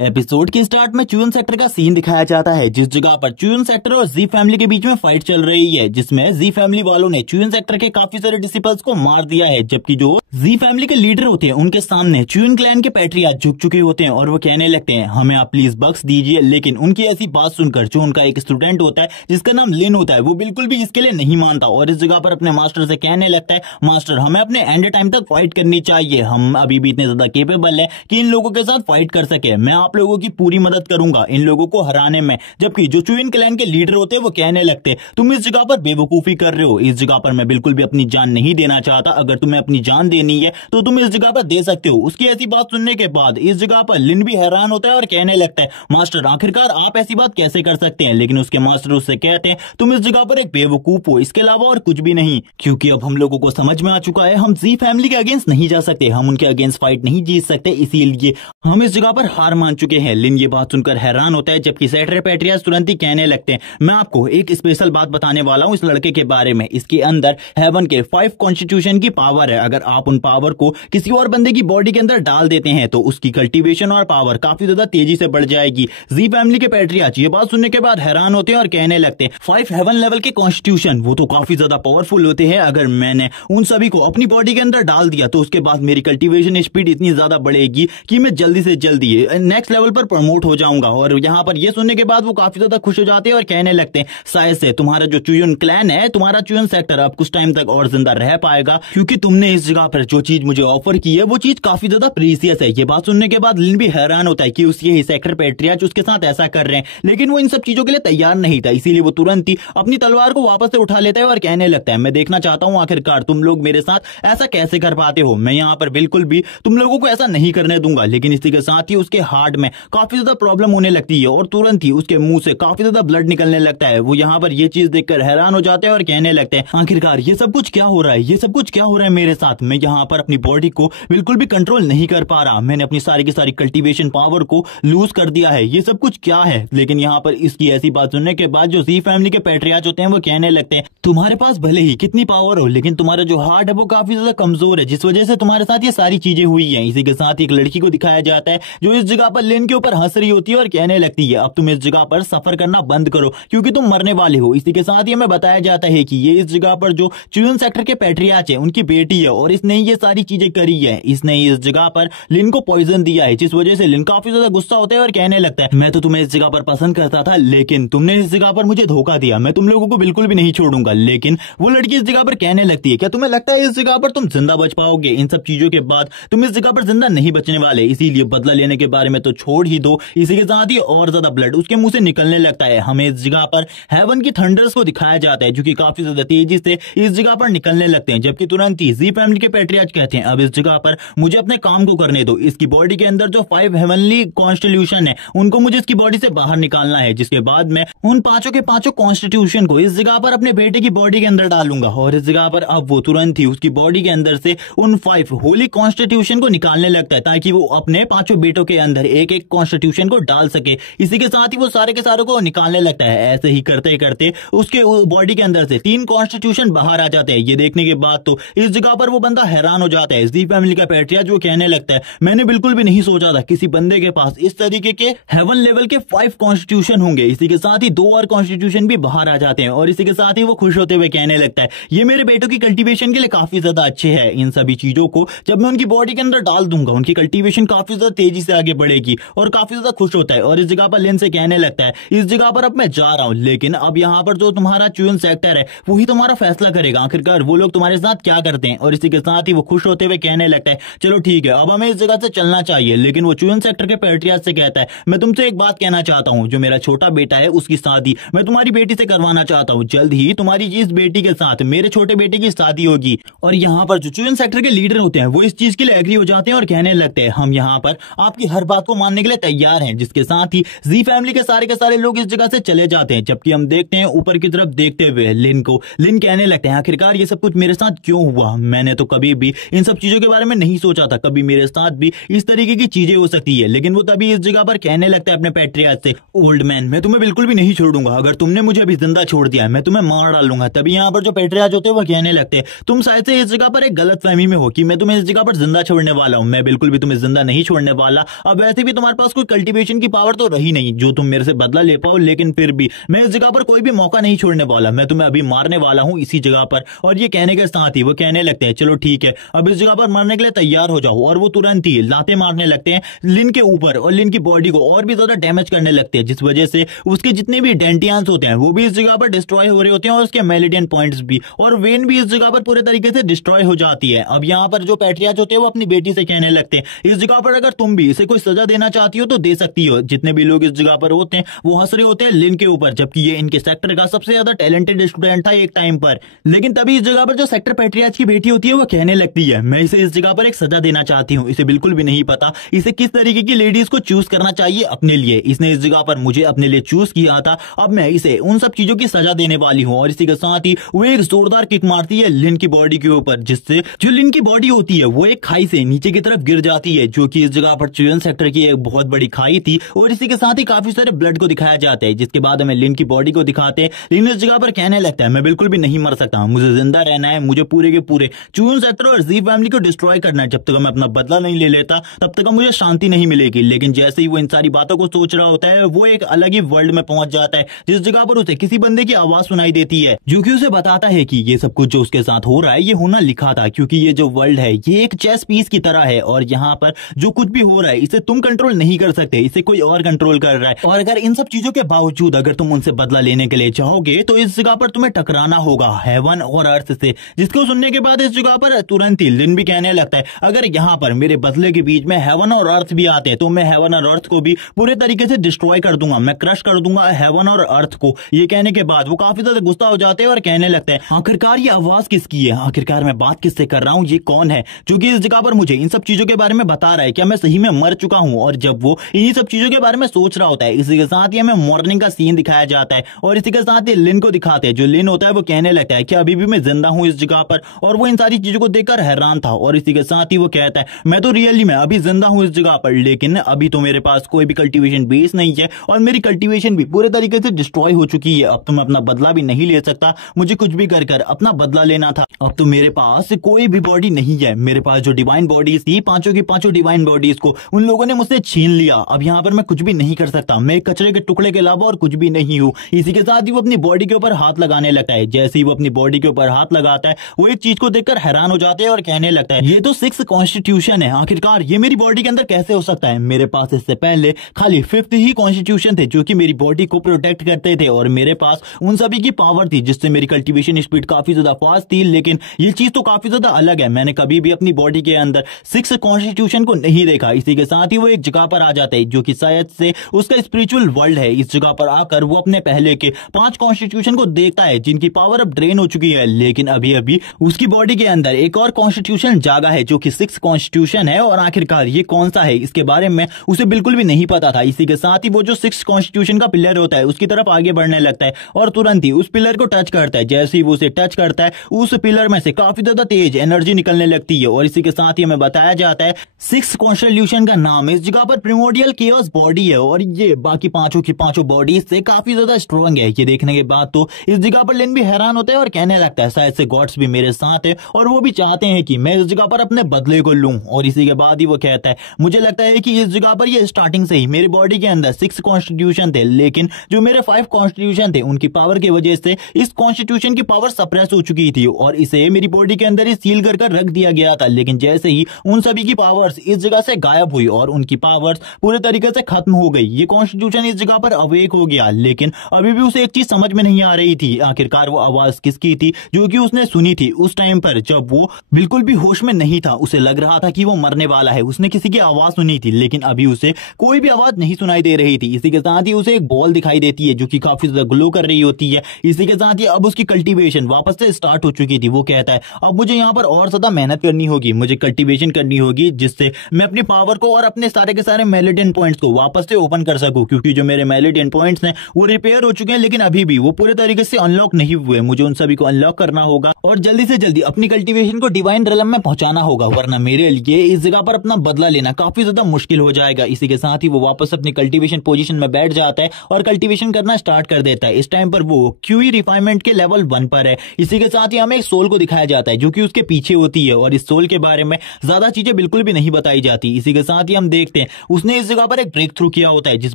Episode के start में च्यून sector का सीन दिखाया जाता है, जिस जगह पर च्यून सेक्टर और जी फैमिली के बीच में फाइट चल रही है, जिसमें जी फैमिली वालों ने च्यून सेक्टर के काफी सारे डिसिपल्स को मार दिया है, जबकि जो जी फैमिली के लीडर होते हैं उनके सामने च्यून क्लैन के पैट्रियार्च झुक चुके होते हैं और वो कहने लगते हैं हमें आप प्लीज बख्श दीजिए। लेकिन उनकी ऐसी बात सुनकर जो उनका एक स्टूडेंट होता है जिसका नाम लिन होता है, वो बिल्कुल भी इसके लिए नहीं मानता और इस जगह पर अपने मास्टर से कहने लगता है मास्टर हमें अपने एंड टाइम तक फाइट करनी चाहिए, हम अभी भी इतने ज्यादा केपेबल है कि इन लोगों के साथ फाइट कर सके, मैं आप लोगों की पूरी मदद करूंगा इन लोगों को हराने में। जबकि जो च्यून क्लैन के लीडर होते हैं वो कहने लगते तुम इस जगह पर बेवकूफी कर रहे हो, इस जगह पर मैं बिल्कुल भी अपनी जान नहीं देना चाहता, अगर तुम्हें अपनी जान देनी है तो तुम इस जगह पर दे सकते हो। उसकी ऐसी बात सुनने के बाद इस जगह पर लिन भी हैरान होता है और कहने लगता है मास्टर आखिरकार आप ऐसी बात कैसे कर सकते हैं। लेकिन उसके मास्टर उससे कहते हैं तुम इस जगह पर एक बेवकूफ हो, इसके अलावा और कुछ भी नहीं, क्योंकि अब हम लोगों को समझ में आ चुका है हम जी फैमिली के अगेंस्ट नहीं जा सकते, हम उनके अगेंस्ट फाइट नहीं जीत सकते, इसीलिए हम इस जगह पर हार मान चुके हैं। लिन ये बात सुनकर हैरान होता है, जबकि सेक्टर पैट्रियार्च तुरंत ही कहने लगते हैं मैं आपको एक स्पेशल बात बताने वाला हूं इस लड़के के बारे में, इसके अंदर हेवन के 5 कॉन्स्टिट्यूशन की पावर है, अगर आप उन पावर को किसी और बंदे की बॉडी के अंदर डाल देते हैं तो उसकी कल्टीवेशन और पावर काफी ज्यादा तेजी से बढ़ जाएगी। जी फैमिली के पैट्रियार्च ये बात सुनने के बाद हैरान होते हैं और कहने लगते हैं 5 हेवन लेवल के कॉन्स्टिट्यूशन वो तो काफी ज्यादा पावरफुल होते हैं, अगर मैंने उन सभी को अपनी बॉडी के अंदर डाल दिया तो उसके बाद मेरी कल्टीवेशन स्पीड इतनी ज्यादा बढ़ेगी कि मैं जल्दी से जल्दी नेक्स्ट लेवल पर प्रमोट हो जाऊंगा। और यहाँ पर ये सुनने के बाद वो काफी ज्यादा खुश हो जाते हैं और कहने लगते हैं शायद से तुम्हारा जो च्यून क्लैन है, तुम्हारा च्यून सेक्टर अब कुछ टाइम तक और जिंदा रह पाएगा, क्योंकि तुमने इस जगह पर जो चीज मुझे ऑफर की है वो चीज काफी ज्यादा प्रीसियस है। ये बात सुनने के बाद लिन भी हैरान होता है कि उसके ही सेक्टर पैट्रियार्च उसके साथ ऐसा कर रहे हैं, लेकिन वो इन सब चीजों के लिए तैयार नहीं था, इसीलिए वो तुरंत ही अपनी तलवार को वापस से उठा लेता है और कहने लगता है मैं देखना चाहता हूं आखिरकार तुम लोग मेरे साथ ऐसा कैसे कर पाते हो, मैं यहाँ पर बिल्कुल भी तुम लोगों को ऐसा नहीं करने दूंगा। लेकिन इसी के साथ ही उसके हार्ट में काफी ज्यादा प्रॉब्लम होने लगती है और तुरंत ही उसके मुंह से काफी ज्यादा ब्लड निकलने लगता है। वो यहाँ पर ये चीज देखकर हैरान हो जाते हैं और कहने लगते हैं आखिरकार ये सब कुछ क्या हो रहा है, ये सब कुछ क्या हो रहा है मेरे साथ, मैं यहाँ पर अपनी बॉडी को बिल्कुल भी कंट्रोल नहीं कर पा रहा, मैंने अपनी सारी की सारी कल्टीवेशन पावर को लूज कर दिया है, ये सब कुछ क्या है। लेकिन यहाँ पर इसकी ऐसी बात सुनने के बाद जो जी फैमिली के पैट्रियार्च होते हैं वो कहने लगते हैं तुम्हारे पास भले ही कितनी पावर हो लेकिन तुम्हारा जो हार्ट है वो काफी ज्यादा कमजोर है, जिस वजह से तुम्हारे साथ ये सारी चीजें हुई हैं। इसी के साथ एक लड़की को दिखाया जाता है जो इस जगह पर लिन के ऊपर हंस रही होती है और कहने लगती है अब तुम इस जगह पर सफर करना बंद करो क्योंकि तुम मरने वाले हो। इसी के साथ ही हमें बताया जाता है कि ये इस जगह पर जो च्यून सेक्टर के पैट्रियार्च है उनकी बेटी है और इसने ये सारी चीजें करी है, इसने इस जगह पर लिन को पॉइजन दिया है, जिस वजह से लिन काफी ज्यादा गुस्सा होता है और कहने लगता है मैं तो तुम्हें इस जगह पर पसंद करता था लेकिन तुमने इस जगह पर मुझे धोखा दिया, मैं तुम लोगों को बिल्कुल भी नहीं छोड़ूंगा। लेकिन वो लड़की इस जगह पर कहने लगती है क्या तुम्हें लगता है इस जगह पर तुम जिंदा बच पाओगे, इन सब चीजों के बाद तुम इस जगह पर जिंदा नहीं बचने वाले, इसीलिए बदला लेने के बारे में तो छोड़ ही दो। इसी के साथ ही और ज्यादा ब्लड उसके मुंह से निकलने लगता है। हमें इस जगह पर हेवन की थंडर्स को दिखाया जाता है जो कि काफी ज्यादा तेजी से इस जगह पर निकलने लगते हैं, जबकि तुरंत ही जी फैमिली के पैट्रियार्च कहते हैं अब इस जगह पर मुझे अपने काम को करने दो, इसकी बॉडी के अंदर जो 5 हेवनली कॉन्स्टिट्यूशन है उनको मुझे इसकी बॉडी से बाहर निकालना है, जिसके बाद मैं उन पांचों के पांचों कॉन्स्टिट्यूशन को इस जगह पर अपने बेटे की बॉडी के अंदर डालूंगा। और इस जगह पर अब वो तुरंत ही उसकी बॉडी के अंदर से उन 5 होली कॉन्स्टिट्यूशन को निकालने लगता है ताकि वो अपने पांचों बेटों के अंदर एक एक कॉन्स्टिट्यूशन को डाल सके। इसी के साथ ही वो सारे के सारों को निकालने लगता है। ऐसे ही करते करते उसके बॉडी के अंदर से 3 कॉन्स्टिट्यूशन बाहर आ जाते हैं। ये देखने के बाद तो इस जगह पर वो बंदा हैरान हो जाता है। जी फैमिली का पैट्रियार्च जो कहने लगता है मैंने बिल्कुल भी नहीं सोचा था किसी बंदे के पास इस तरीके के हेवन लेवल के 5 कॉन्स्टिट्यूशन होंगे। इसी के साथ ही 2 और कॉन्स्टिट्यूशन भी बाहर आ जाते हैं और इसी के साथ ही वो खुश होते हुए कहने लगता है ये मेरे बेटों की कल्टीवेशन के लिए काफी ज्यादा अच्छे है, इन सभी चीजों को जब मैं उनकी बॉडी के अंदर डाल दूंगा उनकी कल्टीवेशन काफी ज्यादा तेजी से आगे बढ़ेगी। और काफी ज्यादा खुश होता है और इस जगह पर लिन से कहने लगता है इस जगह पर अब मैं जा रहा हूं, लेकिन अब यहाँ पर जो तुम्हारा च्यून सेक्टर है वही तुम्हारा फैसला करेगा आखिरकार वो लोग तुम्हारे साथ क्या करते हैं। और इसी के साथ ही वो खुश होते हुए कहने लगता है चलो ठीक है अब हमें इस जगह से चलना चाहिए। लेकिन वो च्यून सेक्टर के पैट्रियार्च से कहता है मैं तुमसे एक बात कहना चाहता हूं, जो मेरा छोटा बेटा है उसकी शादी मैं तुम्हारी बेटी से करवाना चाहता हूं, जल्द ही तुम्हारी इस बेटी के साथ मेरे छोटे बेटे की शादी होगी। और यहाँ पर जो च्यून सेक्टर के लीडर होते हैं वो इस चीज के लिए एग्री हो जाते हैं और कहने लगते हैं हम यहाँ पर आपकी हर बात को मानने के लिए तैयार हैं। जिसके साथ ही जी फैमिली के सारे लोग इस जगह से चले जाते हैं, जबकि हम देखते हैं ऊपर की तरफ देखते हुए लिन को। लिन कहने लगते हैं आखिरकार ये सब कुछ मेरे साथ क्यों हुआ, मैंने तो कभी भी इन सब चीजों के बारे में नहीं सोचा था, कभी मेरे साथ भी इस तरीके की चीजें हो सकती है। लेकिन वो तभी इस जगह पर कहने लगता है अपने पैट्रियार्च से ओल्ड मैन मैं तुम्हें बिल्कुल भी नहीं छोड़ूंगा, अगर तुमने मुझे अभी जिंदा छोड़ दिया मैं तुम्हें मार डालूंगा। तभी यहाँ पर जो पैट्रियार्च होते हैं वो कहने लगते हैं तुम शायद से इस जगह पर एक गलत फहमी में हो कि मैं तुम्हें इस जगह पर जिंदा छोड़ने वाला हूं, मैं बिल्कुल भी तुम्हें जिंदा नहीं छोड़ने वाला। अब वैसे भी भी तुम्हारे पास कोई कल्टीवेशन की पावर तो रही नहीं जो तुम मेरे से बदला ले पाओ, लेकिन फिर भी मैं इस जगह पर कोई भी मौका नहीं छोड़ने वाला, मैं तुम्हें अभी मारने वाला हूँ इसी जगह पर। और ये कहने के साथ ही वो कहने लगते हैं चलो ठीक है, अब इस जगह पर मरने के लिए तैयार हो जाओ। और वो तुरंत ही लाते मारने लगते हैं लिन के ऊपर और लिन की बॉडी को और भी ज्यादा डैमेज करने लगते हैं, जिस वजह से उसके जितने भी डेंटियंस होते हैं वो भी इस जगह पर डिस्ट्रॉय हो रहे होते हैं और उसके मेरिडियन पॉइंट्स भी, और वेन भी इस जगह पर पूरे तरीके से डिस्ट्रॉय हो जाती है। अब यहाँ पर जो पैट्रियार्च होते हैं वो अपनी बेटी से कहने लगते हैं इस जगह पर अगर तुम भी इसे कोई सजा देना चाहती हो तो दे सकती हो। जितने भी लोग इस जगह पर होते हैं वो हंस रहे होते हैं लिन के ऊपर, जबकि ये इनके सेक्टर का सबसे ज्यादा टैलेंटेड स्टूडेंट था एक टाइम पर। लेकिन तभी इस जगह पर जो सेक्टर पैट्रियार्च की बेटी होती है वो कहने लगती है मैं इसे इस जगह पर एक सजा देना चाहती हूँ, इसे बिल्कुल भी नहीं पता इसे किस तरीके की लेडीज को चूज करना चाहिए अपने लिए। इसने इस जगह पर मुझे अपने लिए चूज किया था, अब मैं इसे उन सब चीजों की सजा देने वाली हूँ। और इसी के साथ ही वो एक जोरदार किक मारती है लिन की बॉडी के ऊपर, जिससे जो लिन की बॉडी होती है वो एक खाई से नीचे की तरफ गिर जाती है, जो कि इस जगह पर चुयन सेक्टर की एक बहुत बड़ी खाई थी। और इसी के साथ ही काफी सारे ब्लड को दिखाया जाता है, जिसके बाद हमें लिन की बॉडी को दिखाते हैं। लिन इस जगह पर कहने लगता है मैं बिल्कुल भी नहीं मर सकता, मुझे जिंदा रहना है, मुझे पूरे के पूरे चुयन सेक्टर और जी फैमिली को डिस्ट्रॉय करना है। जब तक मैं अपना बदला नहीं ले लेता तब तक मुझे शांति नहीं मिलेगी। लेकिन जैसे ही वो इन सारी बातों को सोच रहा होता है वो एक अलग ही वर्ल्ड में पहुंच जाता है, जिस जगह पर उसे किसी बंदे की आवाज सुनाई देती है जो कि उसे बताता है कि ये सब कुछ जो उसके साथ हो रहा है ये होना लिखा था, क्योंकि ये जो वर्ल्ड है ये एक चेस पीस की तरह है और यहाँ पर जो कुछ भी हो रहा है इसे तुम कंट्रोल नहीं कर सकते, इसे कोई और कंट्रोल कर रहा है। और अगर इन सब चीजों के बावजूद अगर तुम उनसे बदला लेने के लिए चाहोगे तो इस जगह पर तुम्हें टकराना होगा हेवन और अर्थ से। जिसको सुनने के बाद इस जगह पर तुरंत ही लिन भी कहने लगता है अगर यहाँ पर मेरे बदले के बीच में हेवन और अर्थ भी आते हैं तो मैं हेवन और अर्थ को भी पूरे तरीके से डिस्ट्रॉय कर दूंगा, मैं क्रश कर दूंगा हेवन और अर्थ को। ये कहने के बाद वो काफी ज्यादा गुस्सा हो जाते हैं और कहने लगते हैं आखिरकार ये आवाज किसकी है, आखिरकार मैं बात किससे कर रहा हूँ, ये कौन है जो कि इस जगह पर मुझे इन सब चीजों के बारे में बता रहा है, क्या मैं सही में मर चुका हूँ। और जब वो इन सब चीजों के बारे में सोच रहा होता है इसी के साथ ही हमें मॉर्निंग का सीन दिखाया जाता है और इसी के साथ ही लिन को दिखाते हैं। जो लिन होता है वो कहने लगता है कि अभी भी मैं जिंदा हूँ इस जगह पर, और वो इन सारी चीजों को देखकर हैरान था। और इसी के साथ ही वो कहता है मैं तो रियली में अभी जिंदा हूँ इस जगह पर, लेकिन अभी तो मेरे पास कोई भी कल्टीवेशन बेस नहीं है और मेरी कल्टीवेशन भी पूरे तरीके से डिस्ट्रॉय हो चुकी है। अब तो मैं अपना बदला भी नहीं ले सकता, मुझे कुछ भी कर कर अपना बदला लेना था। अब तो मेरे पास कोई भी बॉडी नहीं है, मेरे पास जो डिवाइन बॉडीज थी पांचों की पांचों डिवाइन बॉडीज को उन लोगों ने मुझसे छीन लिया। अब यहाँ पर मैं कुछ भी नहीं कर सकता, मैं कचरे के टुकड़े के अलावा और कुछ भी नहीं हूँ। इसी के साथ ही वो अपनी बॉडी के ऊपर हाथ लगाने लगता है। जैसे ही वो अपनी बॉडी के ऊपर हाथ लगाता है वो एक चीज को देखकर हैरान हो जाते हैं और कहने लगता है ये तो 6th कॉन्स्टिट्यूशन है, आखिरकार ये मेरी बॉडी के अंदर कैसे हो सकता है। मेरे पास इससे पहले खाली 5th ही कॉन्स्टिट्यूशन थे जो कि मेरी बॉडी को प्रोटेक्ट करते थे और मेरे पास उन सभी की पावर थी जिससे मेरी कल्टीवेशन स्पीड काफी ज्यादा फास्ट थी। लेकिन ये चीज तो काफी ज्यादा अलग है, मैंने कभी भी अपनी बॉडी के अंदर 6th कॉन्स्टिट्यूशन को नहीं देखा। इसी के साथ ही वो एक जगह पर आ जाता है जो कि शायद से उसका स्पिरिचुअल वर्ल्ड है। इस जगह पर आकर वो अपने पहले के 5 कॉन्स्टिट्यूशन को देखता है जिनकी पावर अब ड्रेन हो चुकी है, लेकिन अभी अभी उसकी बॉडी के अंदर एक और कॉन्स्टिट्यूशन जागा है जो कि 6th कॉन्स्टिट्यूशन है। और आखिरकार ये कौन सा है इसके बारे में उसे बिल्कुल भी नहीं पता था। इसी के साथ ही वो जो 6th कॉन्स्टिट्यूशन का पिलर होता है उसकी तरफ आगे बढ़ने लगता है और तुरंत ही उस पिलर को टच करता है। जैसे ही वो उसे टच करता है उस पिलर में से काफी ज्यादा तेज एनर्जी निकलने लगती है और इसी के साथ ही हमें बताया जाता है 6th कॉन्स्टिट्यूशन का नाम इस जगह पर प्रिमोडियल केओस बॉडी है और ये बाकी पांचों की पांचों बॉडीज से काफी ज्यादा स्ट्रॉन्ग है। ये देखने के बाद तो इस जगह पर लिन भी हैरान होता है और कहने लगता है शायद से गॉड्स भी मेरे साथ है और वो भी चाहते हैं कि मैं इस जगह पर अपने बदले को लूं। और इसी के बाद ही वो कहता है मुझे लगता है कि इस जगह पर ये स्टार्टिंग से ही मेरी बॉडी के अंदर 6 कॉन्स्टिट्यूशन थे, लेकिन जो मेरे 5 कॉन्स्टिट्यूशन थे उनकी पावर की वजह से इस कॉन्स्टिट्यूशन की पावर सप्रेस हो चुकी थी और इसे मेरी बॉडी के अंदर ही सील कर रख दिया गया था। लेकिन जैसे ही उन सभी की पावर्स इस जगह से गायब हुई और उनकी पावर्स पूरे तरीके से खत्म हो गई, ये कॉन्स्टिट्यूशन इस जगह पर अवेक हो गया। लेकिन अभी भी उसे एक चीज समझ में नहीं आ रही थी, आखिरकार वो आवाज किसकी थी जो कि उसने सुनी थी उस टाइम पर जब वो बिल्कुल भी होश में नहीं था। उसे लग रहा था कि वो मरने वाला है, उसने किसी की आवाज सुनी थी लेकिन अभी उसे कोई भी आवाज नहीं सुनाई दे रही थी। इसी के साथ ही उसे एक बॉल दिखाई देती है जो कि काफी ज्यादा ग्लो कर रही होती है। इसी के साथ ही अब उसकी कल्टीवेशन वापस से स्टार्ट हो चुकी थी। वो कहता है अब मुझे यहाँ पर और ज्यादा मेहनत करनी होगी, मुझे कल्टीवेशन करनी होगी जिससे मैं अपनी पावर को और अपने सारे के सारे मेलिडियन पॉइंट्स को वापस से ओपन कर सकूं, क्योंकि जो मेरे मेलिडियन पॉइंट्स हैं वो रिपेयर हो चुके हैं लेकिन अभी भी वो पूरे तरीके से अनलॉक नहीं हुए। मुझे उन सभी को अनलॉक करना होगा और जल्दी से जल्दी अपनी कल्टीवेशन को डिवाइन रिलम में पहुंचाना होगा, वरना मेरे लिए इस जगह पर अपना बदला लेना काफी ज्यादा मुश्किल हो जाएगा। इसी के साथ ही वो वापस अपनी कल्टीवेशन पोजीशन में बैठ जाता है और कल्टीवेशन करना स्टार्ट कर देता है। इस टाइम पर वो क्यूई रिफाइनमेंट के लेवल 1 पर है। इसी के साथ ही हमें एक सोल को दिखाया जाता है जो कि उसके पीछे होती है और इस सोल के बारे में ज्यादा चीजें बिल्कुल भी नहीं बताई जाती। इसी के साथ ही हम देखते हैं, उसने इस जगह पर एक ब्रेक थ्रू किया होता है, जिस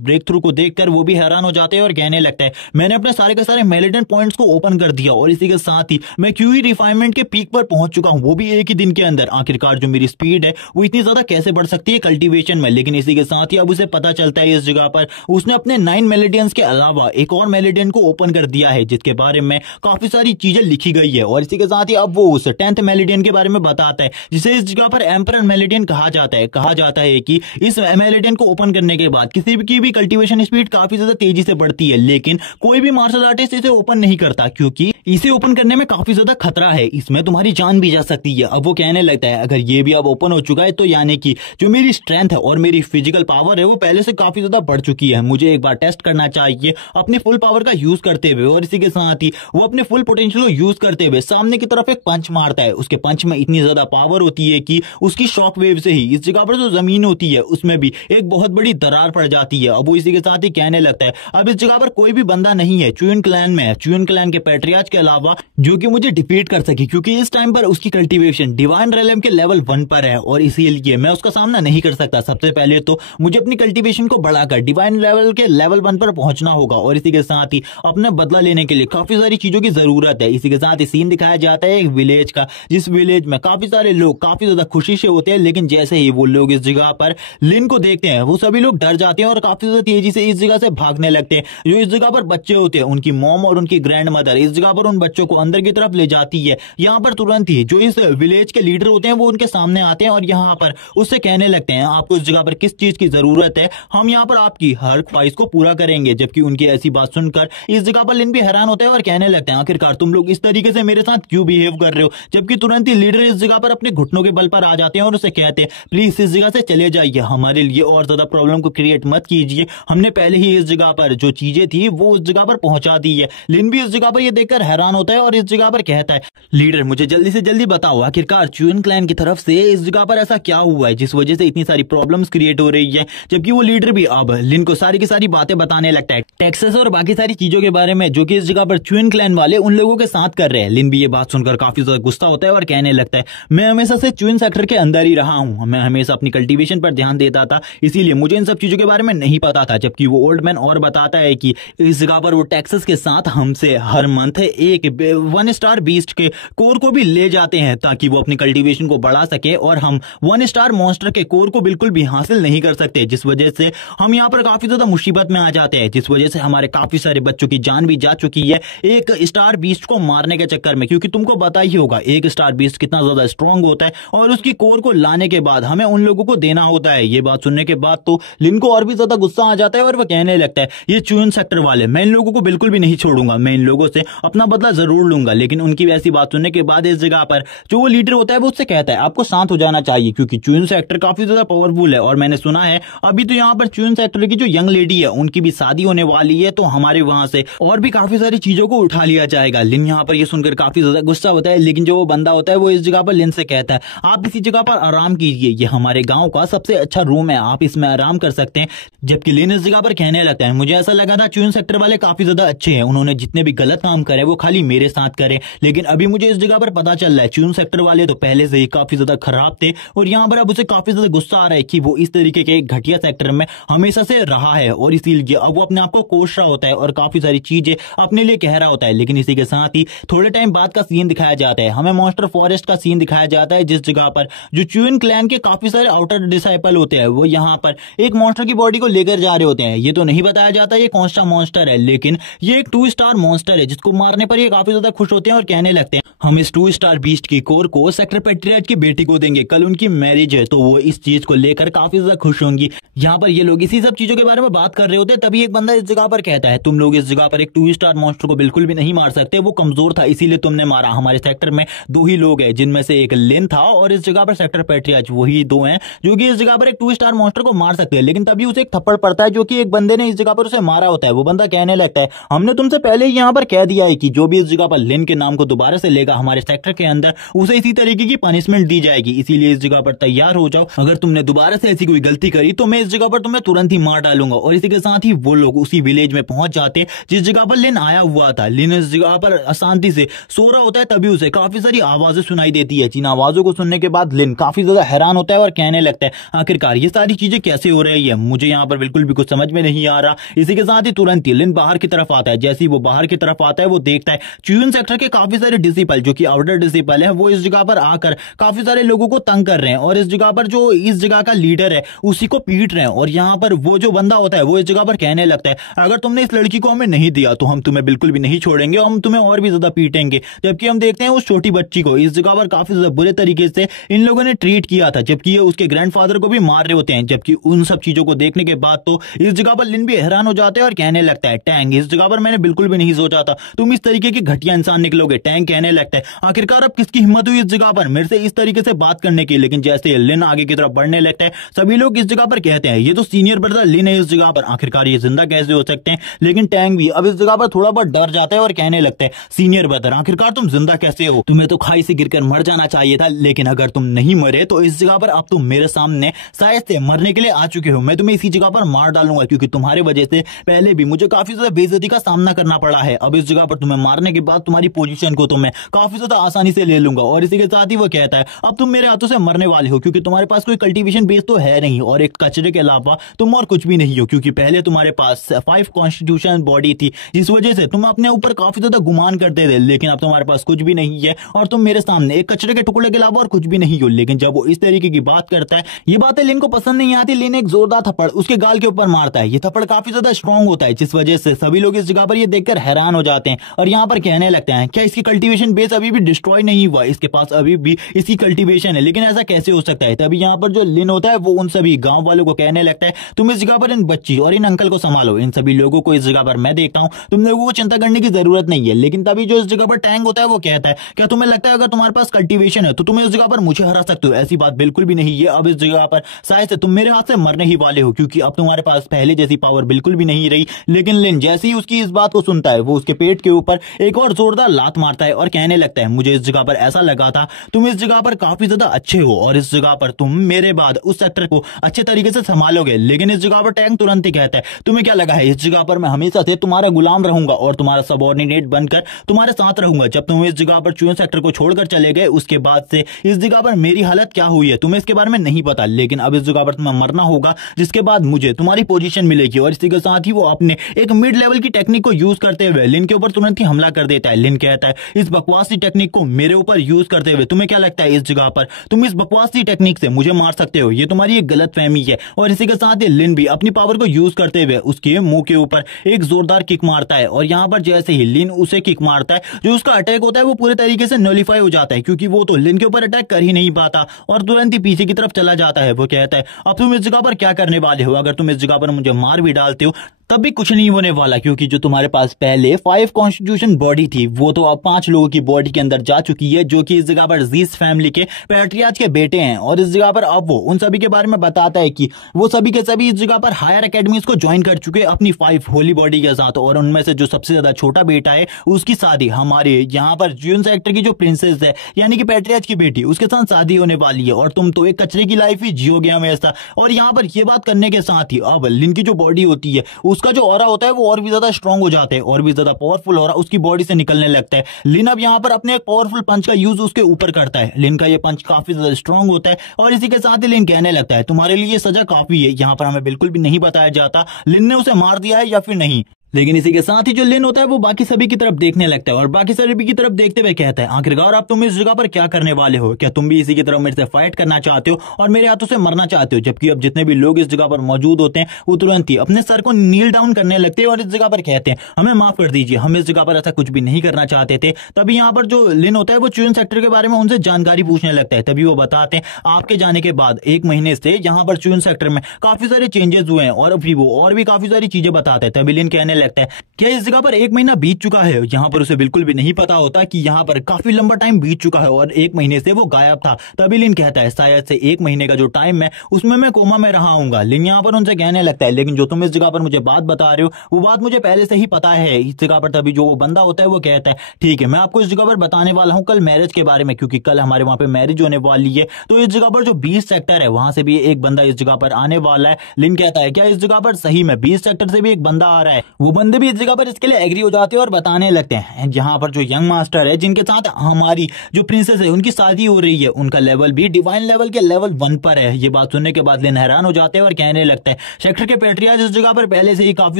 ब्रेक थ्रू को देखकर वो भी हैरान हो जाते हैं और कहने लगता है मैंने अपने सारे के सारे मेरिडियन पॉइंट्स को ओपन कर दिया और इसी के साथ ही मैं क्यूई रिफाइनमेंट के पीक पर पहुंच चुका हूं, वो भी एक ही दिन के अंदर। आखिरकार जो मेरी स्पीड है वो इतनी ज्यादा कैसे बढ़ सकती है कल्टीवेशन में। लेकिन इसी के साथ ही अब उसे पता चलता है इस जगह पर उसने अपने 9 मेरिडियंस के अलावा एक और मेरिडियन को ओपन कर दिया है, जिसके बारे में काफी सारी चीजें लिखी गई है। और इसी के साथ ही अब वो उस 10th मेरिडियन के बारे में बताता है, जिसे इस जगह पर एम्परर मेरिडियन कहा जाता है। कहा जाता है कि इस मेरिडियन को ओपन करने के बाद किसी की भी कल्टीवेशन स्पीड काफी ज्यादा तेजी से बढ़ती है, लेकिन कोई भी मार्शल आर्टिस्ट इसे ओपन नहीं करता, क्योंकि इसे ओपन करने में काफी ज्यादा खतरा है, इसमें तुम्हारी जान भी जा सकती है। अब वो कहने लगता है अगर ये भी अब ओपन हो चुका है तो यानी कि जो मेरी स्ट्रेंथ है और मेरी फिजिकल पावर है वो पहले से काफी ज्यादा बढ़ चुकी है, मुझे एक बार टेस्ट करना चाहिए अपनी फुल पावर का यूज करते हुए। और इसी के साथ ही वो अपने फुल पोटेंशियल को यूज करते हुए सामने की तरफ एक पंच मारता है। उसके पंच में इतनी ज्यादा पावर होती है कि उसकी शॉक वेव से ही इस जगह पर जो जमीन होती है उसमें भी एक बहुत बड़ी दरार पड़ जाती है। अब वो इसी के साथ ही कहने लगता है अब इस जगह पर कोई भी बंदा नहीं है च्यूइन क्लैन में, च्यूइन क्लैन के पैट्रियार्च के अलावा, जो कि मुझे डिफीट कर सके, क्योंकि इस टाइम पर उसकी कल्टीवेशन डिवाइन रेलम के लेवल 1 पर है और इसीलिए मैं उसका सामना नहीं कर सकता। सबसे पहले तो मुझे अपनी कल्टीवेशन को बढ़ाकर डिवाइन लेवल के लेवल 1 पर पहुंचना होगा और इसी के साथ ही अपना बदला लेने के लिए काफी सारी चीजों की जरूरत है। इसी के साथ ही सीन दिखाया जाता है एक विलेज का, जिस विलेज में काफी सारे लोग काफी ज्यादा खुशी से होते हैं, लेकिन जैसे ही वो लोग इस जगह पर लिन को देखते हैं वो सभी लोग डर जाते हैं और काफी ज्यादा तेजी से इस जगह से भागने लगते हैं। जो इस जगह पर बच्चे होते हैं उनकी मॉम और उनकी ग्रैंड मदर इस जगह पर उन बच्चों को अंदर की तरफ ले जाती है। यहाँ पर तुरंत ही जो इस विलेज के लीडर होते हैं वो उनके सामने आते हैं और यहाँ पर उससे कहने लगते हैं आपको इस जगह पर किस चीज की जरूरत है, हम यहाँ पर आपकी हर ख्वाहिश को पूरा करेंगे। जबकि उनकी ऐसी बात सुनकर इस जगह पर लिन भी हैरान होता है और कहने लगते हैं आखिरकार तुम लोग इस तरीके से मेरे साथ क्यों बिहेव कर रहे हो। जबकि तुरंत ही लीडर इस जगह पर अपने घुटनों के बल पर आ जाते हैं और उसे कहते हैं प्लीज इस जगह से चले जाइए, हमारे लिए और ज्यादा प्रॉब्लम को क्रिएट मत कीजिए, हमने पहले ही इस जगह पर जो चीजें थी वो उस जगह पर पहुंचा दी है। लिन भी इस जगह पर यह देखकर हैरान होता है और इस जगह पर कहता है लीडर मुझे जल्दी से जल्दी बताओ आखिरकार च्यूइन क्लैन की तरफ से इस जगह पर ऐसा क्या हुआ है जिस वजह से इतनी सारी प्रॉब्लम्स क्रिएट हो रही है। जबकि वो लीडर भी अब लिन को सारी की सारी बातें बताने लगता है टेक्सास और बाकी सारी चीजों के बारे में जो कि इस जगह पर च्यूइन क्लैन वाले उन लोगों के साथ कर रहे हैं। लिन भी ये बात सुनकर काफी ज्यादा गुस्सा होता है और कहने लगता है मैं हमेशा से च्यूइन सेक्टर के अंदर ही रहा हूं, मैं हमेशा अपनी कल्टीवेशन पर ध्यान देता था, इसीलिए मुझे इन सब चीजों के बारे में नहीं पता था। जबकि वो ओल्ड मैन और बताता है कि इस जगह पर वो टेक्सास के साथ हमसे हर मंथ एक 1 स्टार बीस्ट के कोर को भी ले जाते हैं ताकि वो अपनी कल्टीवेशन को बढ़ा सके और हम 1 स्टार मॉन्स्टर के कोर को बिल्कुल भी हासिल नहीं कर सकते, जिस वजह से हम यहाँ पर काफी ज्यादा मुसीबत में आ जाते हैं, जिस वजह से हमारे काफी सारे बच्चों की जान भी जा चुकी है एक स्टार बीस्ट को मारने के चक्कर में। क्योंकि तुमको पता ही होगा एक स्टार बीस्ट कितना ज्यादा स्ट्रांग होता है और उसकी कोर को लाने के बाद हमें उन लोगों को देना होता है। ये बात सुनने के बाद तो लिन को और भी ज्यादा गुस्सा आ जाता है और वह कहने लगता है ये च्यूइन सेक्टर वाले मैं इन लोगों को बिल्कुल भी नहीं छोड़ूंगा, मैं इन लोगों से अपना बदला जरूर लूंगा। लेकिन उनकी वैसी बात सुनने के बाद इस जगह पर जो वो लीडर होता है वो उससे कहता है आपको शांत हो जाना चाहिए, क्योंकि च्यूइन सेक्टर काफी ज्यादा पावरफुल है और मैंने सुना है अभी तो यहाँ पर च्यूइन सेक्टर की जो यंग लेडी है उनकी भी शादी होने वाली है, तो हमारे वहां से और भी काफी सारी चीजों को उठा लिया जाएगा। लिन यहाँ पर ये सुनकर काफी ज्यादा गुस्सा होता है, लेकिन जो वो बंदा होता है वो इस जगह पर लिन से कहता है आप इसी जगह पर आराम कीजिए, ये हमारे गांव का सबसे अच्छा रूम है, आप इसमें आराम कर सकते हैं। जबकि लिन इस जगह पर कहने लगता है मुझे ऐसा लगा था च्यूइन सेक्टर वाले काफी ज्यादा अच्छे हैं, उन्होंने जितने भी गलत काम करे वो खाली मेरे साथ करे, लेकिन अभी मुझे इस जगह पर पता चल रहा है च्यूइन सेक्टर वाले तो पहले से ही काफी ज्यादा खराब थे और यहाँ पर अब उसे काफी ज्यादा गुस्सा आ रहा है कि वो इस तरीके के घटिया सेक्टर में हमेशा से रहा है और इसीलिए अब वो अपने आप को कोस रहा होता है और काफी सारी चीजें अपने लिए कह रहा होता है। लेकिन इसी के साथ ही थोड़े टाइम बाद का सीन दिखाया जाता है, हमें मॉन्स्टर फॉरेस्ट का सीन दिखाया जाता है, जिस जगह पर जो च्यूइन क्लैन के काफी सारे आउटर डिसाइपल होते हैं वो यहाँ पर एक मॉन्स्टर की बॉडी को लेकर जा रहे होते हैं। ये तो नहीं बताया जाता ये कौन सा मॉन्स्टर है, लेकिन ये एक 2 स्टार मॉन्स्टर है जिसको मारने पर ये काफी ज्यादा खुश होते हैं और कहने लगते हैं हम इस 2 स्टार बीस्ट की कोर को सेक्टर पैट्रियार्च की बेटी को देंगे, कल उनकी मैरिज है तो वो इस चीज को लेकर काफी ज्यादा खुश होंगी। यहाँ पर ये लोग इसी सब चीजों के बारे में बात कर रहे होते हैं, तभी एक बंदा इस जगह पर कहता है तुम लोग इस जगह पर एक 2 स्टार मॉन्स्टर को बिल्कुल भी नहीं मार सकते, वो कमजोर था इसीलिए तुमने मारा, हमारे सेक्टर में 2 ही लोग हैं जिनमें से एक लिन था और इस जगह पर सेक्टर पैट्रियार्च वही 2 हैं जो कि इस जगह पर एक 2 स्टार मॉन्स्टर को मार सकते हैं। लेकिन तभी उसे एक थप्पड़ पड़ता है जो कि एक बंदे ने इस जगह पर उसे मारा होता है। वो बंदा कहने लगता है हमने तुमसे पहले ही यहाँ पर कह दिया है कि जो भी इस जगह पर लिन के नाम को दोबारा से लेगा हमारे सेक्टर के अंदर उसे इसी तरीके की पनिशमेंट दी जाएगी, इसीलिए इस जगह पर तैयार हो जाओ, अगर तुमने दोबारा से ऐसी कोई गलती करी तो मैं इस जगह पर तुम्हें तुरंत ही मार डालूंगा। और इसी के साथ ही वो लोग उसी विलेज में पहुंच जाते जिस जगह पर लिन आया हुआ था। लिन इस जगह पर अशांति से सो रहा होता है, तभी उसे काफी सारी आवाजें सुनाई देती है, जिन आवाजों को सुनने के बाद लिन काफी ज्यादा हैरान होता है और कहने लगता है आखिरकार आखिरकार ये सारी चीजें कैसे हो रही है, मुझे यहाँ पर बिल्कुल भी कुछ समझ में नहीं आ रहा। इसी के साथ ही तुरंत ही लिन बाहर की तरफ आता है। जैसे ही वो बाहर की तरफ आता है वो देखता है च्यूइन सेक्टर के काफी सारे डिसिपल जो कि आउटर डिसिपल है वो इस जगह पर आकर काफी सारे लोगों को तंग कर रहे हैं और इस जगह पर जो इस जगह का लीडर है उसी को पीट रहे हैं। और यहाँ पर वो जो बंदा होता है वो इस जगह पर कहने लगता है अगर तुमने इस लड़की को हमें नहीं दिया तो हम तुम्हें बिल्कुल भी नहीं छोड़ेंगे और हम तुम्हें और भी ज्यादा पीटेंगे। जबकि हम देखते हैं उस छोटी बच्ची को इस जगह पर काफी ज्यादा बुरे तरीके से इन लोगों ने ट्रीट किया था, जबकि ये उसके ग्रैंडफादर को भी मार रहे होते हैं। जबकि उन सब चीजों को देखने के बाद तो इस जगह पर लिन भी हैरान हो जाते हैं और कहने लगता है टैंग इस जगह पर मैंने बिल्कुल भी नहीं सोचा था तुम इस तरीके की घटिया इंसान निकलोगे। टैंग कहने लगता है आखिरकार अब किसकी हिम्मत हुई इस जगह पर मेरे से इस तरीके से बात करने की। लेकिन जैसे लिन आगे की तरफ बढ़ने लगता है सभी लोग इस जगह पर कहते हैं ये तो सीनियर ब्रदर लिन है इस जगह पर, आखिरकार ये जिंदा कैसे हो सकते हैं। लेकिन टैंग भी अब इस जगह पर थोड़ा बहुत डर जाता है और कहने लगता है सीनियर ब्रदर आखिरकार तुम जिंदा कैसे हो, तुम्हें तो खाई से गिरकर मर जाना चाहिए था, लेकिन अगर तुम नहीं मरे तो इस जगह पर अब तुम मेरे सामने शायद से मरने के लिए आ चुके हो। मैं तुम्हें इसी जगह पर मार डालूंगा क्योंकि तुम्हारे वजह से पहले भी मुझे काफी ज्यादा बेइज्जती का सामना करना पड़ा है। अब इस जगह पर तुम्हें मारने के बाद तुम्हारी पोजीशन को तो मैं काफी ज्यादा आसानी से ले लूंगा। और इसी के साथ ही वो कहता है अब तुम मेरे हाथों से मरने वाले हो क्योंकि तुम्हारे पास कोई कल्टीवेशन बेस तो है नहीं और एक कचरे के अलावा तुम और कुछ भी नहीं हो, क्योंकि पहले तुम्हारे पास 5 कॉन्स्टिट्यूशन बॉडी थी जिस वजह से तुम अपने ऊपर काफी ज्यादा गुमान करते थे। लेकिन अब तुम्हारे पास कुछ भी नहीं है और तुम मेरे सामने एक कचरे के टुकड़े के अलावा और कुछ भी नहीं हो। लेकिन जब वो इस तरीके की बात करता है ये बातें लिन को पसंद नहीं आती। लिन एक जोरदार थप्पड़ उसके गाल के ऊपर मारता है। ये थप्पड़ काफी ज्यादा स्ट्रॉन्ग होता है जिस वजह से सभी लोग इस जगह पर ये देखकर हैरान हो जाते हैं और यहाँ पर कहने लगते हैं क्या इसकी कल्टीवेशन बेस अभी भी डिस्ट्रॉय नहीं हुआ, इसके पास अभी भी इसकी कल्टीवेशन है, लेकिन ऐसा कैसे हो सकता है। तभी यहाँ पर जो लिन होता है वो उन सभी गांव वालों को कहने लगता है तुम इस जगह पर इन बच्ची और इन अंकल को संभालो, इन सभी लोगों को इस जगह पर मैं देखता हूँ, तुम लोगों को चिंता करने की जरूरत नहीं है। लेकिन तभी जो इस जगह पर टैंग होता है वो कहता है क्या तुम्हें लगता है अगर तुम्हारे पास कल्टीवेशन है तो तुम इस जगह पर मुझे हरा सकते हो, ऐसी बात बिल्कुल भी नहीं है। अब इस जगह पर शायद से तुम मेरे हाथ से मरने ही वाले हो क्योंकि अब तुम्हारे पास पहले जैसी पावर बिल्कुल भी नहीं रही। लेकिन लिन जैसे ही उसकी इस बात को सुनता है वो उसके पेट के ऊपर एक और जोरदार लात मारता है और कहने लगता है मुझे इस जगह पर ऐसा लगा था तुम इस जगह पर काफी ज्यादा अच्छे हो और इस जगह पर तुम मेरे बाद उस सेक्टर को अच्छे तरीके से संभालोगे। लेकिन इस जगह पर टैंक तुरंत ही कहता है तुम्हें क्या लगा है इस जगह पर मैं हमेशा से तुम्हारा गुलाम रहूंगा और तुम्हारा सबऑर्डिनेट बनकर तुम्हारे साथ रहूंगा। जब तुम इस जगह पर च्यूइन सेक्टर को छोड़कर चले गए उसके बाद से इस जगह पर मेरी हालत क्या हुई है तुम्हें इसके बारे में नहीं पता, लेकिन अब इस जगह पर तुम्हें मरना होगा जिसके बाद मुझे तुम्हारी पोजीशन मिलेगी। और इसी के साथ ही वो अपने एक मिड लेवल की टेक्निक को यूज करते हुए लिन के ऊपर तुरंत ही हमला कर देता है। लिन कहता है इस बकवासी टेक्निक को मेरे ऊपर यूज करते हुए तुम्हें क्या लगता है इस जगह पर तुम इस बकवासी टेक्निक से मुझे मार सकते हो, ये तुम्हारी एक गलत फहमी है। और इसी के साथ ही लिन भी अपनी पावर को यूज करते हुए उसके मुंह के ऊपर एक जोरदार किक मारता है और यहाँ पर जैसे ही लिन उसे किक मारता है जो उसका अटैक होता है वो पूरे तरीके से नॉलिफाई हो जाता है क्योंकि वो तो लिन के ऊपर अटैक कर ही नहीं पाता और तुरंत ही पीछे की तरफ चला जाता है। वो कहता है अब तुम इस जगह पर क्या करने वाले हो, अगर तुम इस जगह पर मुझे मार भी डालते हो तब भी कुछ नहीं होने वाला क्योंकि जो तुम्हारे पास पहले 5 कॉन्स्टिट्यूशन बॉडी थी वो तो अब 5 लोगों की बॉडी के अंदर जा चुकी है जो कि इस जगह पर जीस फैमिली के पैट्रियार्च के बेटे हैं। और इस जगह पर अब वो उन सभी के बारे में बताता है कि वो सभी के सभी इस जगह पर हायर एकेडमीज को ज्वाइन कर चुके अपनी 5 होली बॉडी के साथ और उनमें से जो सबसे ज्यादा छोटा बेटा है उसकी शादी हमारे यहाँ पर च्यूइन सेक्टर की जो प्रिंसेस है यानी कि पैट्रियार्च की बेटी उसके साथ शादी होने वाली है और तुम तो एक कचरे की लाइफ ही जियोगे हमेशा। और यहाँ पर ये बात करने के साथ ही अब लिन की जो बॉडी होती है उसका जो ऑरा होता है वो और भी ज्यादा स्ट्रांग हो जाता है और भी ज्यादा पावरफुल ऑरा उसकी बॉडी से निकलने लगता है। लिन अब यहाँ पर अपने एक पावरफुल पंच का यूज उसके ऊपर करता है। लिन का ये पंच काफी ज्यादा स्ट्रांग होता है और इसी के साथ ही लिन कहने लगता है तुम्हारे लिए सजा काफी है। यहाँ पर हमें बिल्कुल भी नहीं बताया जाता लिन ने उसे मार दिया है या फिर नहीं। लेकिन इसी के साथ ही जो लिन होता है वो बाकी सभी की तरफ देखने लगता है और बाकी सभी की तरफ देखते हुए कहता है आखिरकार अब तुम इस जगह पर क्या करने वाले हो, क्या तुम भी इसी की तरफ मेरे से फाइट करना चाहते हो और मेरे हाथों से मरना चाहते हो। जबकि अब जितने भी लोग इस जगह पर मौजूद होते हैं वो तुरंत ही अपने सर को नील डाउन करने लगते हैं और इस जगह पर कहते हैं हमें माफ कर दीजिए, हम इस जगह पर ऐसा कुछ भी नहीं करना चाहते थे। तभी यहाँ पर जो लिन होता है वो च्यूइन सेक्टर के बारे में उनसे जानकारी पूछने लगता है। तभी वो बताते हैं आपके जाने के बाद 1 महीने से यहाँ पर च्यूइन सेक्टर में काफी सारे चेंजेस हुए हैं और अभी वो और भी काफी सारी चीजें बताते हैं। तभी लिन कहने लगता है क्या इस जगह पर 1 महीना बीत चुका है। यहाँ पर उसे बिल्कुल भी नहीं पता होता कि यहाँ पर काफी लंबा टाइम बीत चुका है और 1 महीने से वो गायब था। तभी लिन कहता है शायद से 1 महीने का जो टाइम है उसमें मैं कोमा में रहा हूँगा। लिन यहाँ पर उनसे कहने लगता है लेकिन जो तुम इस जगह पर मुझे बात बता रहे हो वो बात मुझे पहले से ही पता है इस जगह पर। तभी जो वो बंदा होता है वो कहता है ठीक है मैं आपको इस जगह पर बताने वाला हूँ कल मैरिज के बारे में, क्योंकि कल हमारे वहाँ पे मैरिज होने वाली है। तो इस जगह पर जो 20 सेक्टर है वहां से भी एक बंदा इस जगह पर आने वाला है। लिन कहता है क्या इस जगह पर सही में 20 सेक्टर से भी एक बंदा आ रहा है। वो बंदे भी इस जगह पर इसके लिए एग्री हो जाते हैं और बताने लगते हैं जहां पर जो यंग मास्टर है जिनके साथ हमारी जो प्रिंसेस है उनकी शादी हो रही है, उनका लेवल भी डिवाइन लेवल के लेवल 1 पर है। ये बात सुनने के बाद लिन हैरान हो जाते हैं और कहने लगते हैं सेक्टर के पैट्रियार्च इस जगह पर पहले से ही काफी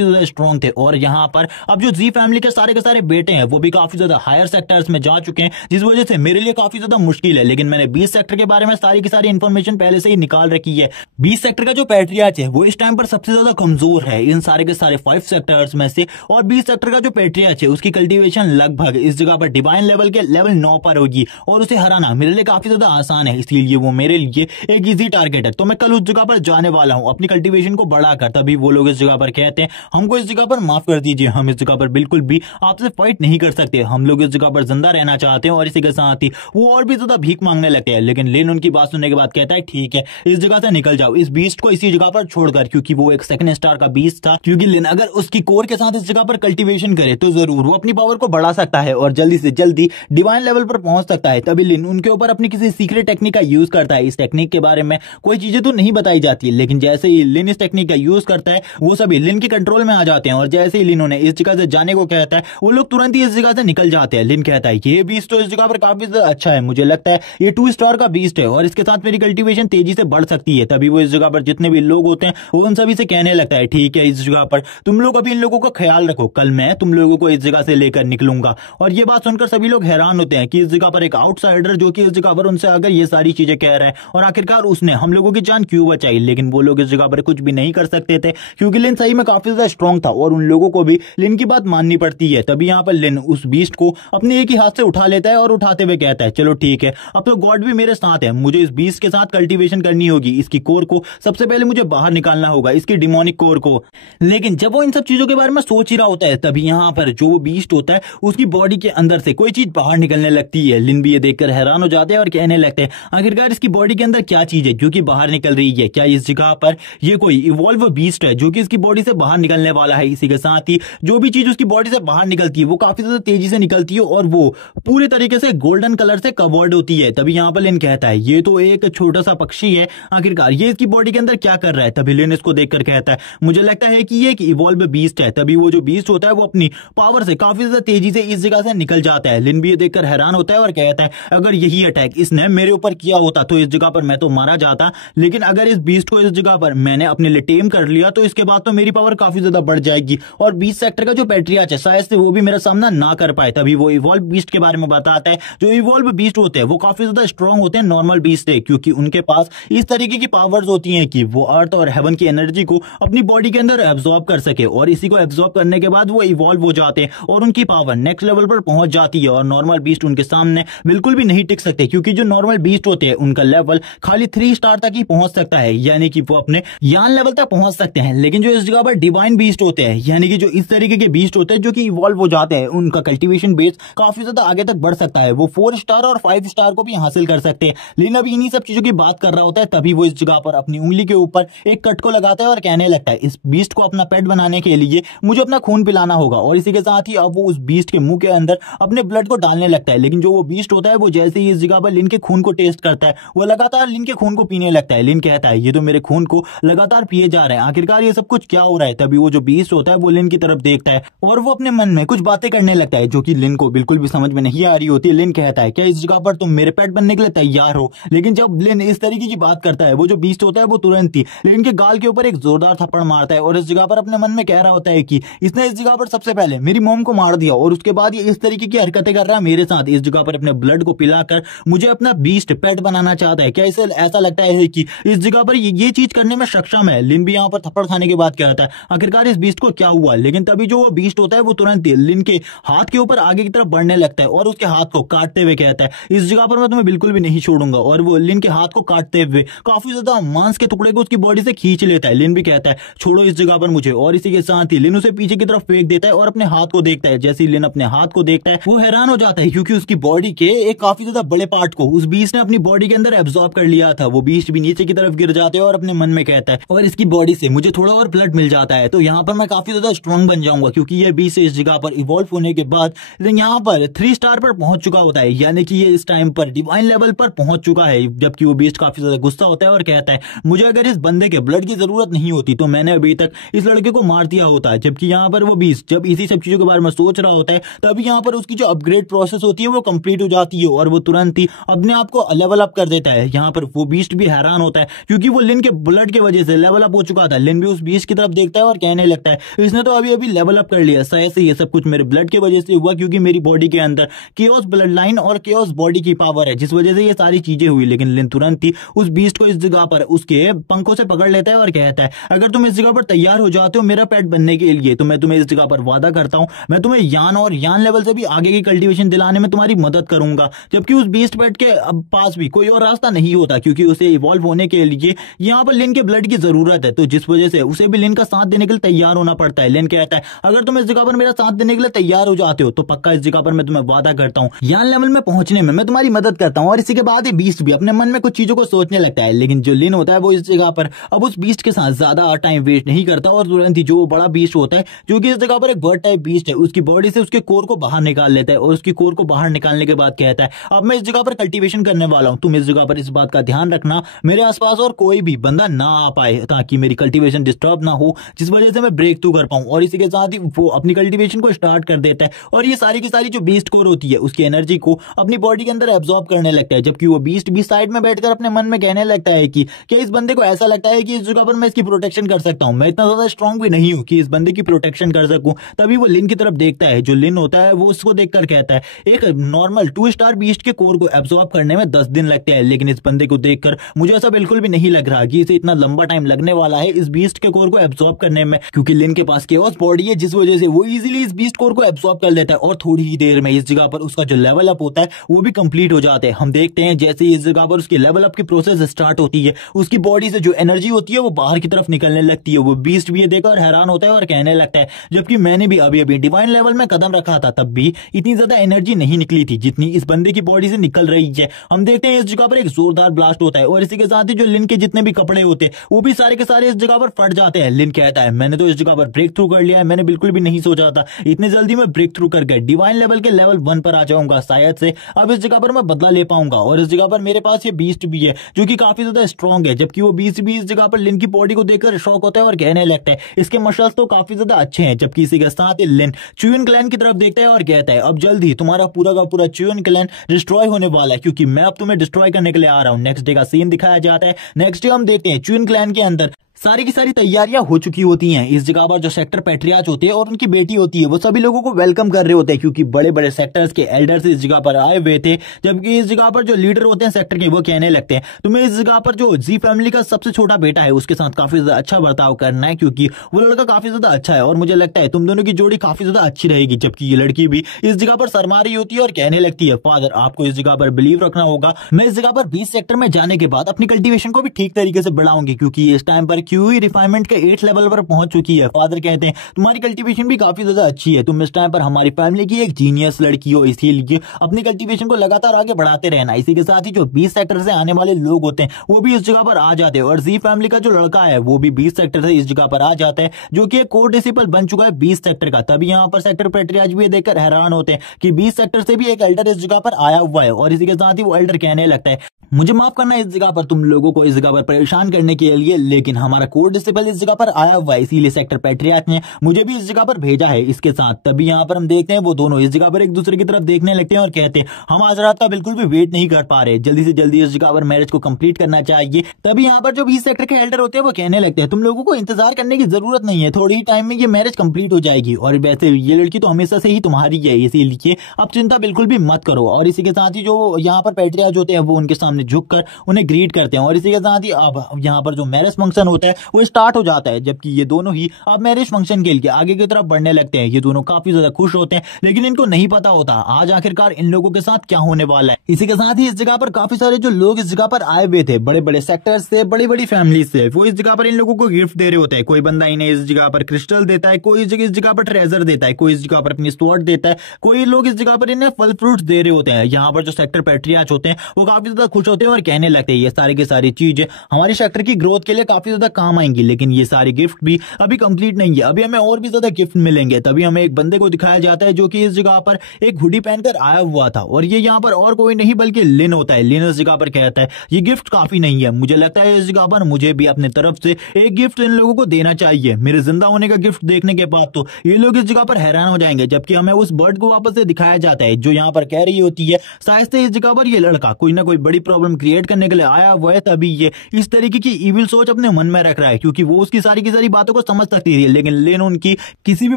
ज्यादा स्ट्रॉन्ग थे और यहाँ पर अब जो जी फैमिली के सारे बेटे हैं वो भी काफी ज्यादा हायर सेक्टर्स में जा चुके हैं, जिस वजह से मेरे लिए काफी ज्यादा मुश्किल है। लेकिन मैंने 20 सेक्टर के बारे में सारी की सारी इन्फॉर्मेशन पहले से ही निकाल रखी है। 20 सेक्टर का जो पैट्रियार्च है वो इस टाइम पर सबसे ज्यादा कमजोर है इन सारे के सारे 5 सेक्टर्स में से, और 20 सेक्टर का जो पैट्रियार्च है उसकी कल्टीवेशन लगभग इस जगह पर डिवाइन लेवल के लेवल 9 पर होगी और उसे हराना मेरे लिए काफी ज्यादा आसान है, इसलिए वो मेरे लिए एक इजी टारगेट है। तो मैं कल उस जगह पर जाने वाला हूं अपनी कल्टीवेशन को बढ़ाकर। तभी वो लोग इस जगह पर कहते हैं हमको इस जगह पर माफ कर दीजिए, हम इस जगह पर बिल्कुल भी आपसे फाइट नहीं कर सकते, हम लोग इस जगह पर जिंदा रहना चाहते हैं। और इसी के साथ ही वो और भी ज्यादा भीख मांगने लगते हैं, लेकिन लिन उनकी बात सुनने के बाद कहता है ठीक है इस जगह से निकल जाओ, इस बीस्ट को इसी जगह पर छोड़कर, क्योंकि वो एक सेकंड स्टार का बीस्ट था। क्योंकि लिन अगर उसकी कोर के साथ इस जगह पर कल्टीवेशन करे तो जरूर वो अपनी पावर को बढ़ा सकता है और जल्दी से जल्दी डिवाइन लेवल पर पहुंच सकता है। तभी लिन उनके ऊपर अपनी किसी सीक्रेट टेक्निक का यूज करता है। इस टेक्निक के बारे में कोई चीजें तो नहीं बताई जाती है, लेकिन जैसे ही लिन इस टेक्निक का यूज करता है वो सभी लिन के कंट्रोल में आ जाते हैं और जैसे ही लिन उन्हें इस जगह से जाने को कहता है वो लोग तुरंत ही इस जगह से निकल जाते हैं। लिन कहता है कि ये बीस्ट तो इस जगह पर काफी अच्छा है, मुझे लगता है ये 2 स्टार का बीस्ट है और इसके साथ मेरी कल्टीवेशन तेजी से बढ़ सकती है। तभी वो इस जगह पर जितने भी लोग होते हैं वो उन सभी से कहने लगता है ठीक है इस जगह पर तुम लोग अभी इन लोगों का ख्याल रखो, कल मैं तुम लोगों को इस जगह से लेकर निकलूंगा। और ये बात सुनकर सभी लोग हैरान होते हैं कि इस जगह पर एक आउटसाइडर जो कि इस जगह पर उनसे अगर ये सारी चीजें कह रहा है और आखिरकार उसने हम लोगों की जान क्यों बचाई। लेकिन वो लोग इस जगह पर कुछ भी नहीं कर सकते थे क्योंकि लिन सही में काफी ज्यादा स्ट्रॉन्ग था और उन लोगों को भी लिन की बात माननी पड़ती है। तभी यहाँ पर लिन उस बीस्ट को अपने एक ही हाथ से उठा लेता है और उठाते हुए कहता है चलो ठीक है अब तो गॉड भी मेरे साथ है, मुझे इस बीस्ट के साथ कल्टीवेशन करनी होगी, इसकी कोर को सबसे पहले मुझे बाहर निकालना होगा, इसकी डिमोनिक कोर को। लेकिन जब वो इन सब चीजों के बारे में सोच ही रहा होता है तभी यहाँ पर जो वो बीस्ट होता है उसकी बॉडी के अंदर से कोई चीज बाहर निकलने लगती है। लिन भी ये देखकर हैरान हो जाते हैं और कहने लगते हैं आखिरकार इसकी बॉडी के अंदर क्या चीज है जो कि बाहर निकल रही है, क्या इस जगह पर ये कोई इवॉल्व बीस्ट है जो कि इसकी बॉडी से बाहर निकलने वाला है। इसी के साथ ही जो भी चीज उसकी बॉडी से बाहर निकलती है वो काफी ज्यादा तेजी से निकलती है और वो पूरे तरीके से गोल्डन कलर से कवर्ड होती है। तभी यहाँ पर लिन कहता है ये तो एक छोटा सा पक्षी है, आखिरकार ये इसकी बॉडी के अंदर क्या कर रहा है। तभी लिन इसको देखकर कहता है मुझे लगता है कि ये एक इवॉल्व बीस्ट है। तभी वो जो बीस्ट होता है वो अपनी पावर से काफी ज्यादा तेजी से इस जगह से निकल जाता है। लिन भी ये देखकर हैरान होता है और कहता है अगर यही अटैक इसने मेरे ऊपर किया होता तो इस जगह पर मैं तो मारा जाता, लेकिन अगर इस बीस्ट को इस जगह पर मैंने अपने लिए टेम कर लिया तो इसके बाद तो मेरी पावर काफी ज्यादा बढ़ जाएगी और 20 सेक्टर का जो पैट्रियार्च है शायद से वो भी मेरा सामना ना कर पाए। तभी वो इवॉल्व बीस्ट के बारे में बताता है। जो इवॉल्व बीस्ट होते हैं वो काफी ज्यादा स्ट्रॉन्ग होते हैं नॉर्मल बीस्ट से, क्योंकि उनके पास इस तरीके की पावर्स होती हैं कि वो अर्थ और हेवन की एनर्जी को अपनी बॉडी के अंदर एब्जॉर्ब कर सके और इसी को एब्जॉर्ब करने के बाद वो इवॉल्व हो जाते हैं और उनकी पावर नेक्स्ट लेवल पर पहुंच जाती है और नॉर्मल बीस्ट उनके सामने बिल्कुल भी नहीं टिक सकते, क्योंकि जो नॉर्मल बीस्ट होते हैं उनका लेवल खाली 3 स्टार तक ही पहुंच सकता है, यानी कि वो अपने यान लेवल तक पहुंच सकते हैं। लेकिन जो इस जगह पर डिवाइन बीस्ट होते हैं यानी कि जो इस तरीके के बीस्ट होते हैं जो कि इवॉल्व हो जाते हैं उनका कल्टीवेशन बेस काफी ज्यादा आगे तक बढ़ सकता है, वो 4 स्टार और 5 स्टार को भी हासिल कर सकते हैं। लेकिन अभी इन्हीं सब चीजों की बात कर रहा होता है तभी वो इस जगह पर अपनी उंगली के ऊपर एक कट को लगाता है और कहने लगता है इस बीस्ट को अपना पेट बनाने के लिए मुझे अपना खून पिलाना होगा। और इसी के साथ ही अब वो उस बीस्ट के मुंह के अंदर अपने ब्लड को डालने लगता है। लेकिन जो वो बीस्ट होता है वो जैसे ही इस जगह पर लिन के खून को टेस्ट करता है वो लगातार लिन के खून को पीने लगता है। लिन कहता है ये तो मेरे खून को लगातार पिए जा रहे हैं, आखिरकार ये सब कुछ क्या हो रहा है। तभी वो जो बीस्ट होता है वो लिन की तरफ देखता है और वो अपने मन में कुछ बातें करने लगता है जो कि लिन को बिल्कुल भी समझ में नहीं आ रही होती। लिन कहता है क्या इस जगह पर तुम मेरे पेट बनने के लिए तैयार हो। लेकिन जब लिन इस तरीके की बात करता है वो जो बीस्ट होता है वो तुरंत ही लिन के गाल के ऊपर एक जोरदार थप्पड़ मारता है और इस जगह पर अपने मन में कह रहा होता है कि इसने इस जगह पर सबसे पहले मेरी मॉम को मार दिया और उसके बाद ये इस तरीके की हरकतें कर रहा है मेरे साथ, इस जगह पर अपने ब्लड को पिलाकर मुझे अपना बीस्ट पेट बनाना चाहता है। क्या इसे ऐसा लगता है कि इस जगह पर ये चीज करने में सक्षम है। लिन भी यहाँ पर थप्पड़ खाने के बाद कहता है आखिरकार इस बीस्ट को क्या हुआ। लेकिन तभी जो वो बीस्ट होता है वो तुरंत लिन के हाथ के ऊपर आगे की तरफ बढ़ने लगता है और उसके हाथ को काटते हुए कहता है इस जगह पर मैं तुम्हें बिल्कुल भी नहीं छोड़ूंगा। और वो लिन के हाथ को काटते हुए काफी ज्यादा मांस के टुकड़े को उसकी बॉडी से खींच लेता है। लिन भी कहता है छोड़ो इस जगह पर मुझे, और इसी के साथ ही लिन उसे पीछे की तरफ फेंक देता है और अपने हाथ को देखता है। जैसे ही लिन अपने हाथ को देखता है वो हैरान हो जाता है क्योंकि उसकी बॉडी के एक काफी ज्यादा बड़े पार्ट को उस बीस्ट ने अपनी बॉडी के अंदर एब्जॉर्ब कर लिया था। वो बीस्ट भी नीचे की तरफ गिर जाते हैं और अपने मन में कहता है और इसकी बॉडी से मुझे थोड़ा और ब्लड मिल जाता है तो यहाँ पर मैं काफी ज्यादा स्ट्रॉन्ग बन जाऊंगा, क्योंकि ये बीस्ट इस जगह पर इवॉल्व होने के बाद यहाँ पर 3 स्टार पर पहुंच चुका होता है, यानी कि ये इस टाइम पर डिवाइन लेवल पर पहुंच चुका है। जबकि वो बीस्ट काफी ज्यादा गुस्सा होता है और कहता है मुझे अगर इस बंदे के ब्लड की जरूरत नहीं होती तो मैंने अभी तक इस लड़के को मार दिया होता, होता, जबकि यहाँ पर वो बीस्ट जब इसी सब चीजों के बारे में सोच रहा होता है तभी यहाँ पर उसकी जो अपग्रेड प्रोसेस होती है वो कंप्लीट हो जाती है और वो तुरंत ही अपने आप को लेवल अप कर देता है। यहाँ पर वो बीस्ट भी हैरान होता है क्योंकि वो लिन के ब्लड की वजह से लेवल अप हो चुका था। लिन भी उस बीस्ट की तरफ देखता है और कहने लगता है इसने तो अभी अभी लेवल अप कर लिया, शायद से ये सब कुछ मेरे ब्लड की वजह से हुआ क्योंकि मेरी बॉडी के अंदर केओस ब्लड लाइन और केओस बॉडी की पावर है जिस वजह से ये सारी चीजें हुई। लेकिन लिन तुरंत ही उस बीस्ट को इस जगह पर उसके पंखों से पकड़ लेता है और कहता है अगर तुम इस जगह पर तैयार हो जाते हो मेरा पेट बनने के लिए तो मैं तुम्हें इस जगह पर वादा करता हूं मैं तुम्हें यान और यान लेवल से भी आगे की कल्टीवेशन दिलाने में तुम्हारी मदद करूंगा। जबकि उस बीस्ट पेट के पास भी कोई और रास्ता नहीं होता क्योंकि उसे इवॉल्व होने के लिए यहाँ पर लिन के ब्लड की जरूरत है, तो जिस वजह से उसे भी लिन का साथ देने के लिए तैयार होना पड़ता है। लिन कहता है अगर तुम इस जगह पर मेरा साथ देने के लिए तैयार हो जाते हो तो पक्का इस जगह पर मैं तुम्हें वादा करता हूँ यान लेवल में पहुंचने में मैं तुम्हारी मदद करता हूँ। और इसी के बाद बीस्ट भी अपने मन में कुछ चीजों को सोचने लगता है, लेकिन जो लिन होता है वो इस जगह पर अब उस बीस्ट के साथ ज्यादा टाइम वेस्ट नहीं करता और तुरंत ही जो बड़ा बीस्ट होता है जो कि इस जगह पर एक बर्ड टाइप बीस्ट है उसकी बॉडी से उसके कोर को बाहर निकाल लेता है और उसकी कोर को बाहर निकालने के बाद कहता है अब मैं इस जगह पर कल्टीवेशन करने वाला हूं, तुम इस जगह पर इस बात का ध्यान रखना मेरे आसपास और कोई भी बंदा ना आ पाए ताकि मेरी कल्टीवेशन डिस्टर्ब ना हो जिस वजह से मैं ब्रेक थ्रू कर पाऊं। और इसी के साथ ही वो अपनी कल्टीवेशन को स्टार्ट कर देता है और ये सारी की सारी जो बीस्ट कोर होती है उसकी एनर्जी को अपनी बॉडी के अंदर एब्जॉर्ब करने लगता है। जबकि वो बीस्ट भी साइड में बैठकर अपने मन में कहने लगता है कि क्या इस बंदे को ऐसा लगता है कि इस जगह पर मैं इसकी प्रोटेक्शन कर सकता हूं, मैं इतना ज्यादा स्ट्रांग भी नहीं हूं कि इस बंदे की प्रोटेक्शन कर सकूं। तभी वो लिन की तरफ देखता है, जो लिन होता है वो उसको देखकर कहता है एक नॉर्मल 2 स्टार बीस्ट के कोर को एब्जॉर्ब करने में 10 दिन लगते हैं, लेकिन इस बंदे को देखकर मुझे ऐसा बिल्कुल भी नहीं लग रहा कि इसे इतना लंबा टाइम लगने वाला है इस बीस्ट के कोर को एब्जॉर्ब करने में, क्योंकि लिन के पास केओस बॉडी है जिस वजह से वो इजीली इस बीस्ट कोर को एब्जॉर्ब कर लेता है और थोड़ी ही देर में इस जगह पर उसका जो लेवल अप होता है वो भी कंप्लीट हो जाता है। हम देखते हैं जैसे ही इस जगह पर उसकी लेवल अप की प्रोसेस स्टार्ट होती है उसकी बॉडी से जो एनर्जी होती है वो बाहर की तरफ निकलने लगती है। वो बीस्ट भी ये देखकर हैरान होता है और कहने लगता है जबकि मैंने भी अभी अभी डिवाइन लेवल में कदम रखा था तब भी इतनी ज्यादा एनर्जी नहीं निकली थी जितनी इस बंदे की बॉडी से निकल रही है। हम देखते हैं इस जगह पर एक जोरदार ब्लास्ट होता है और इसी के साथ ही जो लिन के जितने भी कपड़े होते हैं वो भी सारे के सारे इस जगह पर फट जाते हैं। लिन कहता है मैंने तो इस जगह पर ब्रेक थ्रू कर लिया है, मैंने बिल्कुल भी नहीं सोचा था इतनी जल्दी मैं ब्रेक थ्रू करके डिवाइन लेवल के लेवल 1 पर आ जाऊंगा, शायद से अब इस जगह पर मैं बदला ले पाऊंगा। और इस जगह पर मेरे पास ये बीस्ट भी है जो कि काफी ज्यादा स्ट्रॉन्ग है। जबकि वो बीस्ट भी इस जगह पर लिन की बॉडी को देखकर शॉक होता है और कहने लगता है इसके मसल्स तो काफी ज्यादा अच्छे हैं। जबकि इसी के साथ ही लिन च्यूइन क्लैन की तरफ देखता है और कहता है अब जल्दी तुम्हारा पूरा का पूरा च्यूइन क्लैन डिस्ट्रॉय होने वाला है क्योंकि मैं अब तुम्हें डिस्ट्रॉय करने के लिए आ रहा हूं। नेक्स्ट डे का सीन दिखाया जाता है। नेक्स्ट डे हम देखते हैं च्यूइन क्लैन के अंदर सारी की सारी तैयारियां हो चुकी होती हैं। इस जगह पर जो सेक्टर पैट्रियार्च होते हैं और उनकी बेटी होती है वो सभी लोगों को वेलकम कर रहे होते हैं क्योंकि बड़े बड़े सेक्टर्स के एल्डर्स इस जगह पर आए हुए थे। जबकि इस जगह पर जो लीडर होते हैं सेक्टर के वो कहने लगते हैं तुम्हें इस जगह पर जो जी फैमिली का सबसे छोटा बेटा है उसके साथ काफी ज्यादा अच्छा बर्ताव करना है क्योंकि वो लड़का काफी ज्यादा अच्छा है और मुझे लगता है तुम दोनों की जोड़ी काफी ज्यादा अच्छी रहेगी। जबकि ये लड़की भी इस जगह पर शर्मा रही होती है और कहने लगती है फादर आपको इस जगह पर बिलीव रखना होगा, मैं इस जगह पर 20 सेक्टर में जाने के बाद अपनी कल्टीवेशन को भी ठीक तरीके से बढ़ाऊंगी क्योंकि इस टाइम पर क्यूई रिफाइनमेंट के 8 लेवल पर पहुंच चुकी है। फादर कहते हैं तुम्हारी कल्टीवेशन भी काफी ज्यादा अच्छी है, तुम इस टाइम पर हमारी फैमिली की एक जीनियस लड़की हो, इसीलिए अपनी कल्टीवेशन को लगातार आगे बढ़ाते रहना। इसी के साथ ही जो 20 सेक्टर से आने वाले लोग होते हैं वो भी इस जगह पर आ जाते हैं और जी फैमिली का जो लड़का है वो भी 20 सेक्टर से इस जगह पर आ जाता है जो कि एक कोर डिसिपल बन चुका है 20 सेक्टर का। तभी यहाँ पर सेक्टर पैट्रियार्च भी देखकर हैरान होते हैं कि 20 सेक्टर से भी एक एल्डर इस जगह पर आया हुआ है। और इसी के साथ ही वो एल्डर कहने लगता है मुझे माफ करना इस जगह पर तुम लोगों को इस जगह पर परेशान करने के लिए, लेकिन हमारा कोर डिसिपल इस जगह पर आया हुआ है इसीलिए सेक्टर पैट्रियार्च ने मुझे भी इस जगह पर भेजा है इसके साथ। तभी यहाँ पर हम देखते हैं वो दोनों इस जगह पर एक दूसरे की तरफ देखने लगते हैं और कहते हैं हम आज रात का बिल्कुल भी वेट नहीं कर पा रहे, जल्दी से जल्दी इस जगह पर मैरिज को कंप्लीट करना चाहिए। तभी यहाँ पर जो 20 सेक्टर के एल्डर होते हैं वो कहने लगते हैं तुम लोगों को इंतजार करने की जरूरत नहीं है, थोड़ी ही टाइम में ये मैरिज कंप्लीट हो जाएगी और वैसे ये लड़की तो हमेशा से ही तुम्हारी है इसीलिए अब चिंता बिल्कुल भी मत करो। और इसी के साथ ही जो यहाँ पर पैट्रियार्च होते हैं वो उनके सामने झुककर उन्हें ग्रीट करते हैं और इसी के साथ ही अब यहाँ पर जो मैरिज फंक्शन होता है वो स्टार्ट हो जाता है। जबकि ये दोनों ही अब मैरिज फंक्शन के लिए आगे की तरफ बढ़ने लगते हैं। ये दोनों काफी ज्यादा खुश होते हैं लेकिन इनको नहीं पता होता आज आखिरकार इन लोगों के साथ क्या होने वाला है। इसी के साथ ही इस जगह पर काफी सारे जो लोग इस जगह पर आए हुए थे बड़े बड़े सेक्टर से, बड़ी बड़ी फैमिली से, वो इस जगह पर इन लोगों को गिफ्ट दे रहे होते हैं। कोई बंदा इन्हें इस जगह पर क्रिस्टल देता है, कोई इस जगह पर ट्रेजर देता है, कोई इस जगह पर अपनी स्वॉर्ड देता है, कोई लोग इस जगह पर इन्हें फल फ्रूट दे रहे होते हैं। यहाँ पर जो सेक्टर पैट्रियार्च होते हैं वो काफी ज्यादा खुश होते हैं और कहने लगते हैं ये सारी की सारी चीजें हमारी सेक्टर की ग्रोथ के लिए काफी ज्यादा काम आएंगी, लेकिन ये सारे गिफ्ट भी अभी कंप्लीट नहीं है, अभी हमें और भी ज्यादा गिफ्ट मिलेंगे। तभी हमें एक बंदे को दिखाया जाता है जो कि इस जगह पर एक हुडी पहनकर आया हुआ था, और ये यहाँ पर और कोई नहीं बल्कि लिन होता है। लिन इस जगह पर कहता है ये गिफ्ट काफी नहीं है, मुझे लगता है इस जगह पर मुझे भी अपने तरफ से एक गिफ्ट इन लोगों को देना चाहिए। मेरे जिंदा होने का गिफ्ट देखने के बाद तो ये लोग इस जगह पर हैरान हो जाएंगे, जबकि हमें उस बर्ड को वापस से दिखाया जाता है जो यहाँ पर कह रही होती है शायद से इस जगह पर ये लड़का कोई ना कोई बड़ी प्रॉब्लम क्रिएट करने के लिए आया हुआ है, तभी ये इस तरीके की इविल सोच अपने मन में रख रहा है, क्योंकि वो उसकी सारी की सारी बातों को समझ सकती थी, लेकिन लिन उनकी किसी भी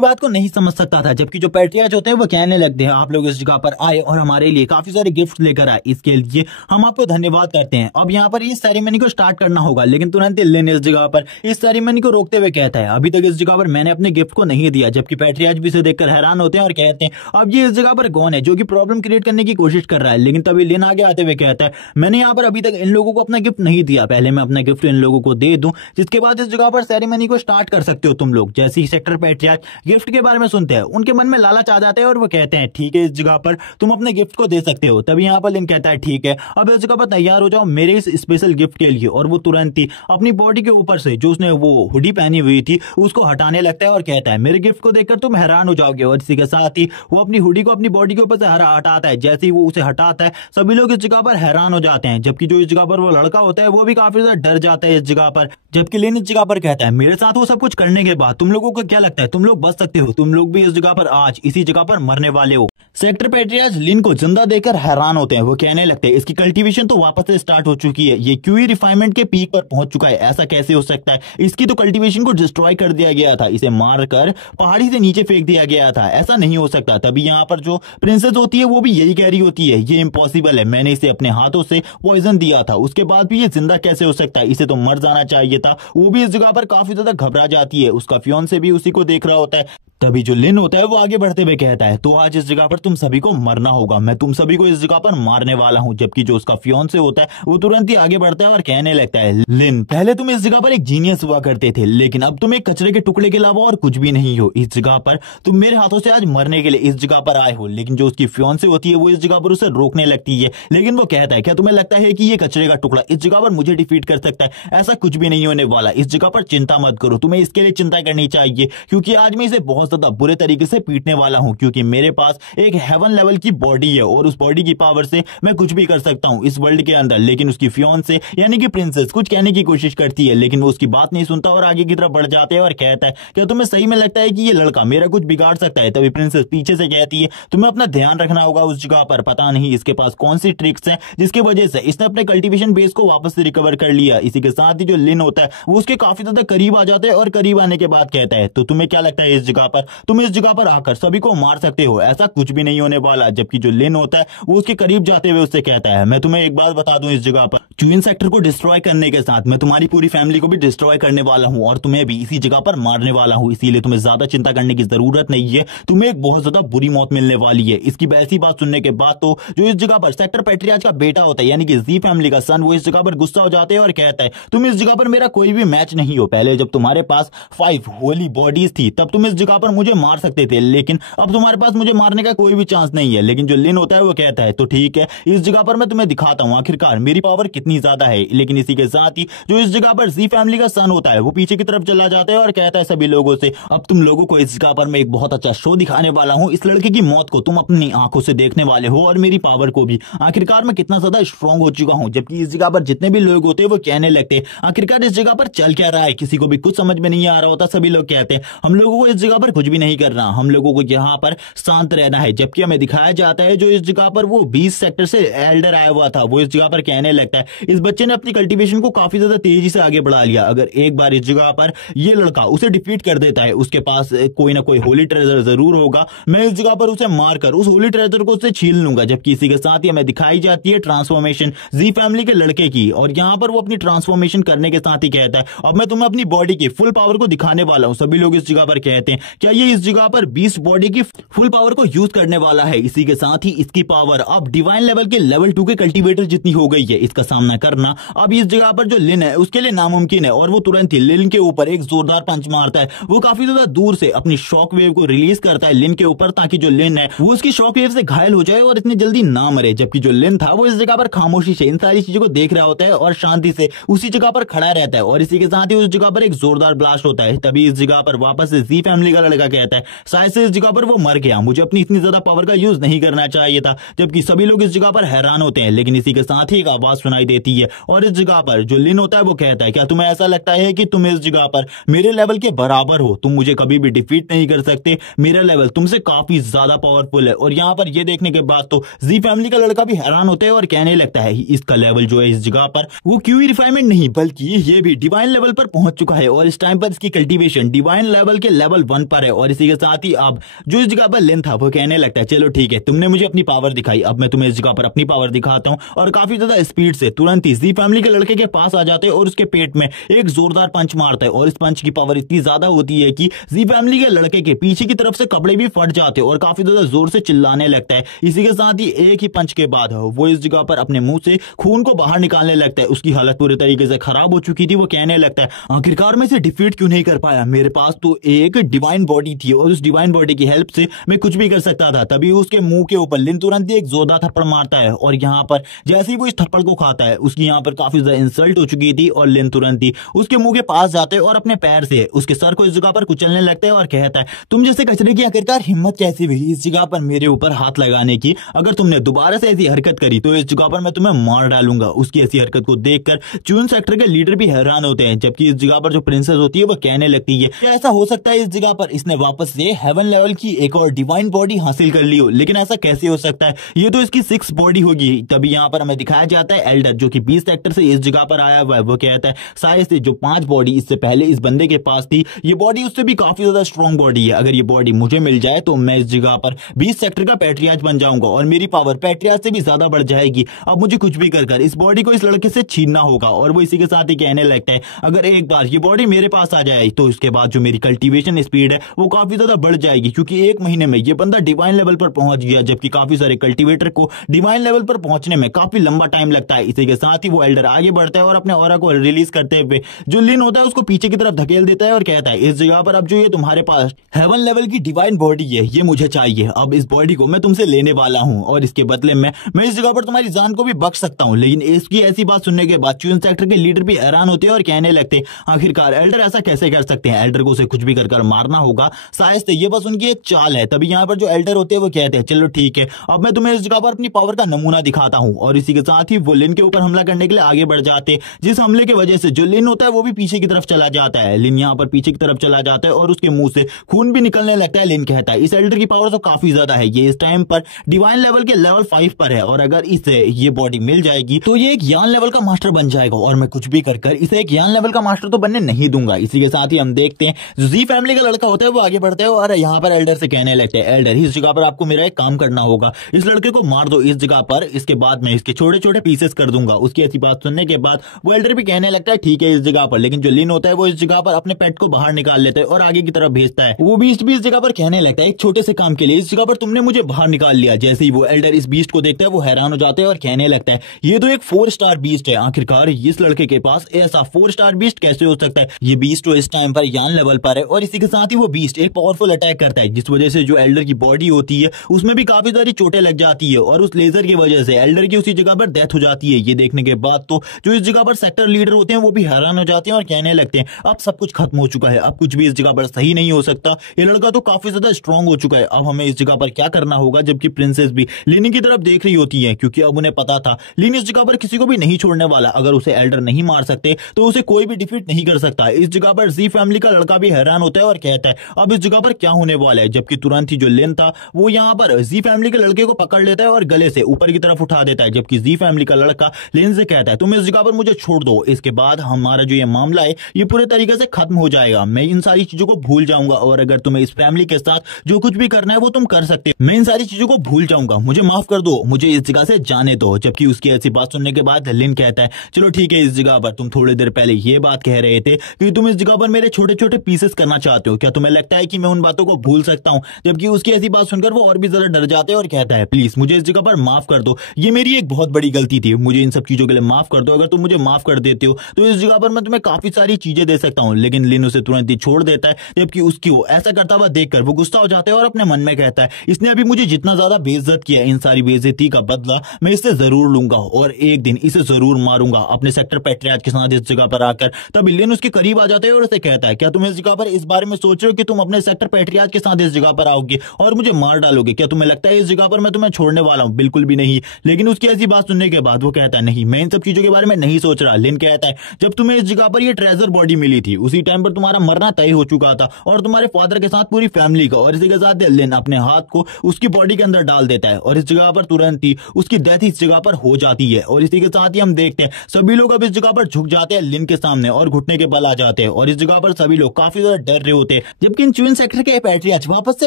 बात को नहीं समझ सकता था। जबकि जो पैट्रियार्च होते हैं वो कहने लगते हैं आप लोग इस जगह पर आए और हमारे लिए काफी सारे गिफ्ट लेकर आए, इसके लिए हम आपको धन्यवाद करते हैं। अब यहाँ पर इस सेरेमनी को स्टार्ट करना होगा, लेकिन तुरंत लिन इस जगह पर इस सेरेमनी को रोकते हुए कहता है अभी तक इस जगह पर मैंने अपने गिफ्ट को नहीं दिया। जबकि पैट्रियार्च भी इसे देखकर हैरान होते हैं और कहते हैं अब ये इस जगह पर कौन है जो कि प्रॉब्लम क्रिएट करने की कोशिश कर रहा है। लेकिन तभी लिन आगे आते हुए कहता है मैंने यहाँ पर अभी तक इन लोगों को अपना गिफ्ट नहीं दिया, पहले मैं अपना गिफ्ट इन लोगों को दे दूं, जिसके बाद इस जगह पर सेरेमनी को स्टार्ट कर सकते हो तुम लोग। जैसे ही सेक्टर पैट्रियार्च गिफ्ट के बारे में सुनते हैं उनके मन में लालच आ जाता है और वो कहते हैं ठीक है इस जगह पर तुम अपने गिफ्ट को दे सकते हो। तभी यहाँ पर लिन कहता है ठीक है अब इस जगह पर तैयार हो जाओ मेरे इस स्पेशल गिफ्ट के लिए, और वो तुरंत ही अपनी बॉडी के ऊपर से जो उसने वो हुडी पहनी हुई थी उसको हटाने लगता है और कहता है मेरे गिफ्ट को देखकर तुम हैरान हो जाओगे, और इसी के साथ ही वो अपनी हुडी को अपनी बॉडी के ऊपर से हटाता है। जैसे ही वो उसे हटाता है सभी लोग इस जगह पर हैरान हो जाते हैं, जबकि जो इस जगह पर वो लड़का होता है वो भी काफी ज्यादा डर जाता है इस जगह पर। जबकि लिन इस जगह पर कहता है मेरे साथ वो सब कुछ करने के बाद तुम लोगों को क्या लगता है तुम लोग बच सकते हो, तुम लोग भी इस जगह पर आज इसी जगह पर मरने वाले हो। सेक्टर पैट्रियार्च लिन को जिंदा देखकर हैरान होते हैं, वो कहने लगते हैं इसकी कल्टीवेशन तो वापस से स्टार्ट हो चुकी है, ये क्यूई रिफाइनमेंट के पीक पर पहुंच चुका है, ऐसा कैसे हो सकता है, इसकी तो कल्टीवेशन को डिस्ट्रॉय कर दिया गया था, इसे मारकर पहाड़ी से नीचे फेंक दिया गया था, ऐसा नहीं हो सकता। तभी यहाँ पर जो प्रिंसेस होती है वो भी यही कह रही होती है ये इम्पॉसिबल है, मैंने इसे अपने हाथों से पॉइजन दिया था, उसके बाद भी ये जिंदा कैसे हो सकता है, इसे तो मर जाना चाहिए था। वो भी इस जगह पर काफी ज्यादा घबरा जाती है, उसका फियांसे भी उसी को देख रहा होता है। तभी जो लिन होता है वो आगे बढ़ते हुए कहता है तो आज इस जगह पर तुम सभी को मरना होगा, मैं तुम सभी को इस जगह पर मारने वाला हूं। जबकि जो उसका फियांसे होता है वो तुरंत ही आगे बढ़ता है और कहने लगता है लिन पहले तुम इस जगह पर एक जीनियस हुआ करते थे, लेकिन अब तुम एक कचरे के टुकड़े के अलावा और कुछ भी नहीं हो, इस जगह पर तुम मेरे हाथों से आज मरने के लिए इस जगह पर आए हो। लेकिन जो उसकी फियांसे होती है वो इस जगह पर उसे रोकने लगती है, लेकिन वो कहता है क्या तुम्हें लगता है कि ये कचरे का टुकड़ा इस जगह पर मुझे डिफीट कर सकता है, ऐसा कुछ भी नहीं होने वाला, इस जगह पर चिंता मत करो, तुम्हें इसके लिए चिंता करनी चाहिए क्योंकि आज मैं इसे बहुत ज्यादा बुरे तरीके से पीटने वाला हूं, क्योंकि मेरे पास एक हेवन लेवल की बॉडी है और उस बॉडी की पावर से मैं कुछ भी कर सकता हूं इस वर्ल्ड के अंदर। लेकिन उसकी फियांसे यानी कि प्रिंसेस कुछ कहने की कोशिश करती है, लेकिन वो उसकी बात नहीं सुनता और आगे की तरफ बढ़ जाते हैं और कहता है क्या तुम्हें सही में लगता है कि ये लड़का मेरा कुछ बिगाड़ सकता है। तभी प्रिंसेस पीछे से कहती है तुम्हें अपना ध्यान रखना होगा उस जगह पर, पता नहीं इसके पास कौन सी ट्रिक्स है जिसकी वजह से इसने अपने कल्टीवेशन बेस को वापस से रिकवर कर लिया। इसी के साथ ही जो लिन होता है वो उसके काफी ज्यादा करीब आ जाता है और करीब आने के बाद कहता है तो तुम्हें क्या लगता है इस जगह पर तुम इस जगह पर आकर सभी को मार सकते हो, ऐसा कुछ भी नहीं होने वाला। जबकि जो लिन होता है वो उसके करीब जाते हुए उससे कहता है मैं तुम्हें एक बात बता दूं इस जगह पर च्यूइन सेक्टर को डिस्ट्रॉय करने के साथ मैं तुम्हारी पूरी फैमिली को भी डिस्ट्रॉय करने वाला हूं और तुम्हें भी इसी जगह पर मारने वाला हूं, इसीलिए तुम्हें ज्यादा चिंता करने की जरूरत नहीं है, तुम्हें एक बहुत ज्यादा बुरी मौत मिलने वाली है। इसकी वैसी बात सुनने के बाद तो जो इस जगह पर सेक्टर पैट्रियार्च का बेटा होता है यानी कि जी फैमिली का सन वो इस जगह पर गुस्सा हो जाते हैं और कहता है तुम इस जगह पर मेरा कोई भी मैच नहीं हो, पहले जब तुम्हारे पास 5 होली बॉडीज थी तब तुम इस जगह पर मुझे मार सकते थे, लेकिन अब तुम्हारे पास मुझे मारने का कोई भी चांस नहीं है। लेकिन जो लिन होता है वो कहता है तो ठीक है इस जगह पर मैं तुम्हें दिखाता हूं आखिरकार मेरी पावर कितनी ज्यादा है। लेकिन इसी के साथ ही जो इस जगह पर जी फैमिली का सन होता है वो पीछे की तरफ चला जाता है और कहता है सभी लोगों से अब तुम लोगों को इस जगह पर मैं एक बहुत अच्छा शो दिखाने वाला हूं, इस लड़के की मौत को तुम अपनी आंखों से देखने वाले हो और मेरी पावर को भी, आखिरकार मैं कितना ज्यादा स्ट्रांग हो चुका हूं। जबकि इस जगह पर जितने भी लोग होते हैं वो कहने लगते हैं आखिरकार इस जगह पर चल क्या रहा है, किसी को भी कुछ समझ में नहीं आ रहा होता। सभी लोग कहते हैं हम लोगों को इस जगह पर कुछ भी नहीं करना, हम लोगों को यहाँ पर शांत रहना है। जबकि हमें दिखाया जाता है जो इस जगह पर वो 20 सेक्टर से एल्डर आया हुआ था वो इस जगह पर कहने लगता है इस बच्चे ने अपनी कल्टीवेशन को काफी ज्यादा तेजी से आगे बढ़ा लिया, अगर एक बार इस जगह पर ये लड़का उसे डिफीट कर देता है उसके पास कोई ना कोई होली ट्रेजर जरूर होगा, मैं इस जगह पर उसे मारकर उस होली ट्रेजर को उससे छीन लूंगा। जबकि इसी के साथ ही हमें दिखाई जाती है ट्रांसफॉर्मेशन जी फैमिली के लड़के की, और यहाँ पर वो अपनी ट्रांसफॉर्मेशन करने के साथ ही कहता है अब मैं तुम्हें अपनी बॉडी की फुल पावर को दिखाने वाला हूं। सभी लोग इस जगह पर कहते हैं क्या क्या ये इस जगह पर बीस्ट बॉडी की फुल पावर को यूज करने वाला है। इसी के साथ ही इसकी पावर अब डिवाइन लेवल के लेवल 2 के कल्टीवेटर जितनी हो गई है। इसका सामना करना अब इस जगह पर जो लिन है उसके लिए नामुमकिन है और वो तुरंत ही लिन के ऊपर एक जोरदार पंच मारता है। वो काफी ज्यादा दूर से अपनी शॉक वेव को रिलीज करता है लिन के ऊपर, ताकि जो लिन है वो उसकी शॉक वेव से घायल हो जाए और इतनी जल्दी ना मरे। जबकि जो लिन था वो इस जगह पर खामोशी से इन सारी चीजों को देख रहा होता है और शांति से उसी जगह पर खड़ा रहता है। और इसी के साथ ही उस जगह पर एक जोरदार ब्लास्ट होता है। तभी इस जगह पर वापस से जी फैमिली का लड़का कहता है शायद से इस जगह पर वो मर गया, मुझे अपनी इतनी ज्यादा पावर का यूज नहीं करना चाहिए था। जबकि सभी लोग इस जगह पर हैरान होते हैं, लेकिन इसी के साथ ही एक आवाज सुनाई देती है और इस जगह पर जो लिन होता है वो कहता है क्या तुम्हें ऐसा लगता है कि तुम इस जगह पर मेरे लेवल के बराबर हो, तुम मुझे कभी भी डिफीट नहीं कर सकते, मेरा लेवल तुमसे काफी ज्यादा पावरफुल है। और यहाँ पर ये देखने के बाद तो जी फैमिली का लड़का भी हैरान होता है और कहने लगता है इसका लेवल जो है इस जगह पर वो क्यूई रिफाइनमेंट नहीं बल्कि ये भी डिवाइन लेवल पर पहुंच चुका है और इस टाइम पर इसकी कल्टीवेशन डिवाइन लेवल के लेवल 1 पर है। और इसी के साथ ही अब जो इस जगह पर लिन था वो कहने लगता है चलो ठीक है, तुमने मुझे अपनी पावर दिखाई, अब मैं तुम्हें इस जगह पर अपनी पावर दिखाता हूं। और काफी ज्यादा स्पीड से तुरंत ही जी फैमिली के लड़के के पास आ जाते हैं और उसके पेट में एक जोरदार पंच मारता है। और इस पंच की पावर इतनी ज्यादा होती है कि जी फैमिली के लड़के के पीछे की तरफ से कपड़े भी फट जाते हैं और काफी ज्यादा जोर से चिल्लाने लगता है। इसी के साथ ही एक ही पंच के बाद वो इस जगह पर अपने मुंह से खून को बाहर निकालने लगता है। उसकी हालत पूरी तरीके से खराब हो चुकी थी। वो कहने लगता है आखिरकार मैं इसे डिफीट क्यों नहीं कर पाया, मेरे पास तो एक डिवाइन बॉडी थी और उस डिवाइन बॉडी की हेल्प से मैं कुछ भी कर सकता था। तभी उसके मुंह के ऊपर लिन तुरंत ही एक जोरदार थप्पड़ मारता है और यहाँ पर जैसे ही वो इस थप्पड़ को खाता है उसकी यहाँ पर काफी ज्यादा इंसल्ट हो चुकी थी और लिन तुरंत ही उसके मुंह के पास जाते हैं और अपने पैर से उसके सर को इस जगह पर कुचलने लगता है और कहता है तुम जैसे कचरे की आखिरकार हिम्मत कैसी हुई इस जगह पर मेरे ऊपर हाथ लगाने की, अगर तुमने दोबारा से ऐसी हरकत करी तो इस जगह पर मैं तुम्हें मार डालूंगा। उसकी ऐसी हरकत को देखकर च्यून सेक्टर के लीडर भी हैरान होते हैं। जबकि इस जगह पर जो प्रिंसेस होती है वो कहने लगती है क्या ऐसा हो सकता है इस जगह पर इसने वापस से हेवन लेवल की एक और डिवाइन बॉडी हासिल कर ली हो, लेकिन ऐसा कैसे हो सकता है, ये तो इसकी 6 बॉडी होगी। तभी यहाँ पर हमें दिखाया जाता है एल्डर जो कि 20 सेक्टर से इस जगह पर आया हुआ है। वो कहता है शायद से जो 5 बॉडी इससे पहले इस बंदे के पास थी ये बॉडी उससे भी काफी ज्यादा स्ट्रॉन्ग बॉडी है। अगर ये बॉडी मुझे मिल जाए तो मैं इस जगह पर 20 सेक्टर का पैट्रियार्च बन जाऊंगा और मेरी पावर पैट्रियार्च से भी ज्यादा बढ़ जाएगी। अब मुझे कुछ भी कर इस बॉडी को इस लड़के से छीनना होगा। और वो इसी के साथ ही कहने लगता है अगर एक बार ये बॉडी मेरे पास आ जाए तो इसके बाद जो मेरी कल्टीवेशन स्पीड है वो काफी ज्यादा बढ़ जाएगी, क्योंकि 1 महीने में ये बंदा डिवाइन लेवल पर पहुंच गया। जबकि काफी सारे कल्टीवेटर को डिवाइन लेवल पर पहुंचने में काफी लंबा टाइम लगता है। इसी के साथ ही वो एल्डर आगे बढ़ता है और अपने ऑरा को रिलीज करते हुए जो लिन होता है उसको पीछे की तरफ धकेल देता है और कहता है इस जगह पर अब जो ये तुम्हारे पास हेवन लेवल की डिवाइन बॉडी है ये मुझे चाहिए। अब इस बॉडी को मैं तुमसे लेने वाला हूं और इसके बदले में मैं इस जगह पर तुम्हारी जान को भी बख्श सकता हूं। लेकिन इसकी ऐसी बात सुनने के बाद च्यून सेक्टर के लीडर भी हैरान होते हैं और कहने लगते हैं आखिरकार एल्डर ऐसा कैसे कर सकते हैं, एल्डर को उसे कुछ भी कर मारना होगा, शायद से ये बस उनकी एक चाल है। तभी यहाँ पर जो एल्डर होते हैं वो कहते हैं चलो ठीक है अब मैं तुम्हें इस जगह पर अपनी पावर का नमूना दिखाता हूं। और इसी के साथ ही वो लिन के ऊपर हमला करने के लिए आगे बढ़ जाते हैं, जिस हमले की वजह से जो लिन होता है वो भी पीछे की तरफ चला जाता है। लिन यहाँ पर पीछे की तरफ चला जाता है और उसके मुंह से खून भी निकलने लगता है। लिन कहता है इस एल्डर की पावर तो काफी ज्यादा है, ये इस टाइम पर डिवाइन लेवल के लेवल 5 पर है और अगर इसे ये बॉडी मिल जाएगी तो ये एक यान लेवल का मास्टर बन जाएगा और मैं कुछ भी कर इसे एक यान लेवल का मास्टर तो बनने नहीं दूंगा। इसी के साथ ही हम देखते हैं जो जी फैमिली का लड़का होता है वो आगे बढ़ता है और यहाँ पर एल्डर से कहने लगते हैं एल्डर इस जगह पर आपको मेरा एक काम करना होगा, इस लड़के को मार दो इस जगह पर, इसके बाद मैं इसके छोटे छोटे पीसेस कर दूंगा। उसकी ऐसी बात सुनने के बाद वो एल्डर भी कहने लगता है ठीक है इस जगह पर, लेकिन जो लिन होता है वो इस जगह पर अपने पेट को बाहर निकाल लेता है और आगे की तरफ भेजता है। वो बीस्ट भी इस जगह पर कहने लगता है एक छोटे से काम के लिए इस जगह पर तुमने मुझे बाहर निकाल लिया। जैसे ही वो एल्डर इस बीस्ट को देखता है वो हैरान हो जाता है और कहने लगता है ये तो एक 4 स्टार बीस्ट है, आखिरकार इस लड़के के पास ऐसा 4 स्टार बीस्ट कैसे हो सकता है। ये बीस्ट तो इस टाइम पर यान लेवल पर है और इसी के साथ ही वो बीस्ट एक पावरफुल अटैक करता है, जिस वजह से जो एल्डर की बॉडी होती है उसमें भी काफी सारी चोटें लग जाती है और उस लेजर की वजह से एल्डर की उसी जगह पर डेथ हो जाती है। ये देखने के बाद तो जो इस जगह पर सेक्टर लीडर होते हैं वो भी हैरान हो जाते हैं और कहने लगते हैं अब सब कुछ खत्म हो चुका है, अब कुछ भी इस जगह पर सही नहीं हो सकता, ये लड़का तो काफी ज्यादा स्ट्रांग हो चुका है, अब हमें इस जगह पर क्या करना होगा। जबकि प्रिंसेस भी लिन की तरफ देख रही होती है, क्योंकि अब उन्हें पता था लिन इस जगह पर किसी को भी नहीं छोड़ने वाला, अगर उसे एल्डर नहीं मार सकते तो उसे कोई भी डिफीट नहीं कर सकता। इस जगह पर जी फैमिली का लड़का भी हैरान होता है और कहता है अब इस जगह पर क्या होने वाला है। जबकि तुरंत ही जो लिन था वो यहाँ पर जी फैमिली के लड़के को पकड़ लेता है और गले से ऊपर की तरफ उठा देता है। जबकि जी फैमिली का लड़का लिन से कहता है तुम इस जगह पर मुझे छोड़ दो, इसके बाद हमारा जो ये मामला है ये पूरे तरीके से खत्म हो जाएगा, मैं इन सारी चीजों को भूल जाऊंगा और अगर तुम्हें इस फैमिली के साथ जो कुछ भी करना है वो तुम कर सकते हो, मैं इन सारी चीजों को भूल जाऊंगा, मुझे माफ कर दो, मुझे इस जगह से जाने दो। जबकि उसकी ऐसी बात सुनने के बाद लिन कहता है चलो ठीक है इस जगह पर तुम थोड़ी देर पहले ये बात कह रहे थे कि तुम इस जगह पर मेरे छोटे छोटे पीसेस करना चाहते हो, क्या तुम तुम्हें लगता है कि मैं उन बातों को भूल सकता हूँ, जबकि उसकी ऐसी बात सुनकर वो और भी ज्यादा डर जाते हैं और कहता है प्लीज मुझे इस जगह पर माफ कर दो, ये मेरी एक बहुत बड़ी गलती थी, मुझे इन सब चीजों के लिए माफ कर दो, अगर तुम मुझे माफ कर देते हो तो इस जगह पर मैं तुम्हें काफी सारी चीजें दे सकता हूँ। लेकिन लिन उसे तुरंत ही छोड़ देता है, जबकि उसकी वो ऐसा करता हुआ देखकर वो गुस्सा हो जाता है और अपने मन में कहता है इसने अभी मुझे जितना ज्यादा बेइज्जत किया, इन सारी बेइज्जती का बदला मैं इससे जरूर लूंगा और एक दिन इसे जरूर मारूंगा अपने सेक्टर पेट्रियार्च के साथ इस जगह पर आकर। तब लिन उसके करीब आ जाता है और उसे कहता है क्या तुम इस जगह पर इस बारे में सोच रहे हो कि तुम अपने सेक्टर पेट्रियार्च के साथ इस जगह पर आओगे और मुझे मार डालोगे? क्या तुम्हें लगता है इस जगह पर मैं तुम्हें छोड़ने वाला हूं? बिल्कुल भी नहीं। लेकिन उसकी ऐसी बात सुनने के बाद वो कहता है नहीं, मैं इन सब चीजों के बारे में नहीं सोच रहा। लिन कहता है जब तुम्हें इस जगह पर ये ट्रेजर बॉडी मिली थी उसी टाइम पर तुम्हारा मरना तय हो चुका था और तुम्हारे फादर के साथ पूरी फैमिली का, और इसी के साथ लिन अपने हाथ को उसकी बॉडी के अंदर डाल देता है और इस जगह पर तुरंत ही उसकी डेथ इस जगह पर हो जाती है। और इसी के साथ ही हम देखते हैं सभी लोग अब इस जगह पर झुक जाते हैं लिन के सामने और घुटने के बल आ जाते हैं और इस जगह पर सभी लोग काफी ज्यादा डर रहे होते हैं। जबकि इन ट्विन सेक्टर के पेट्रियार्च वापस से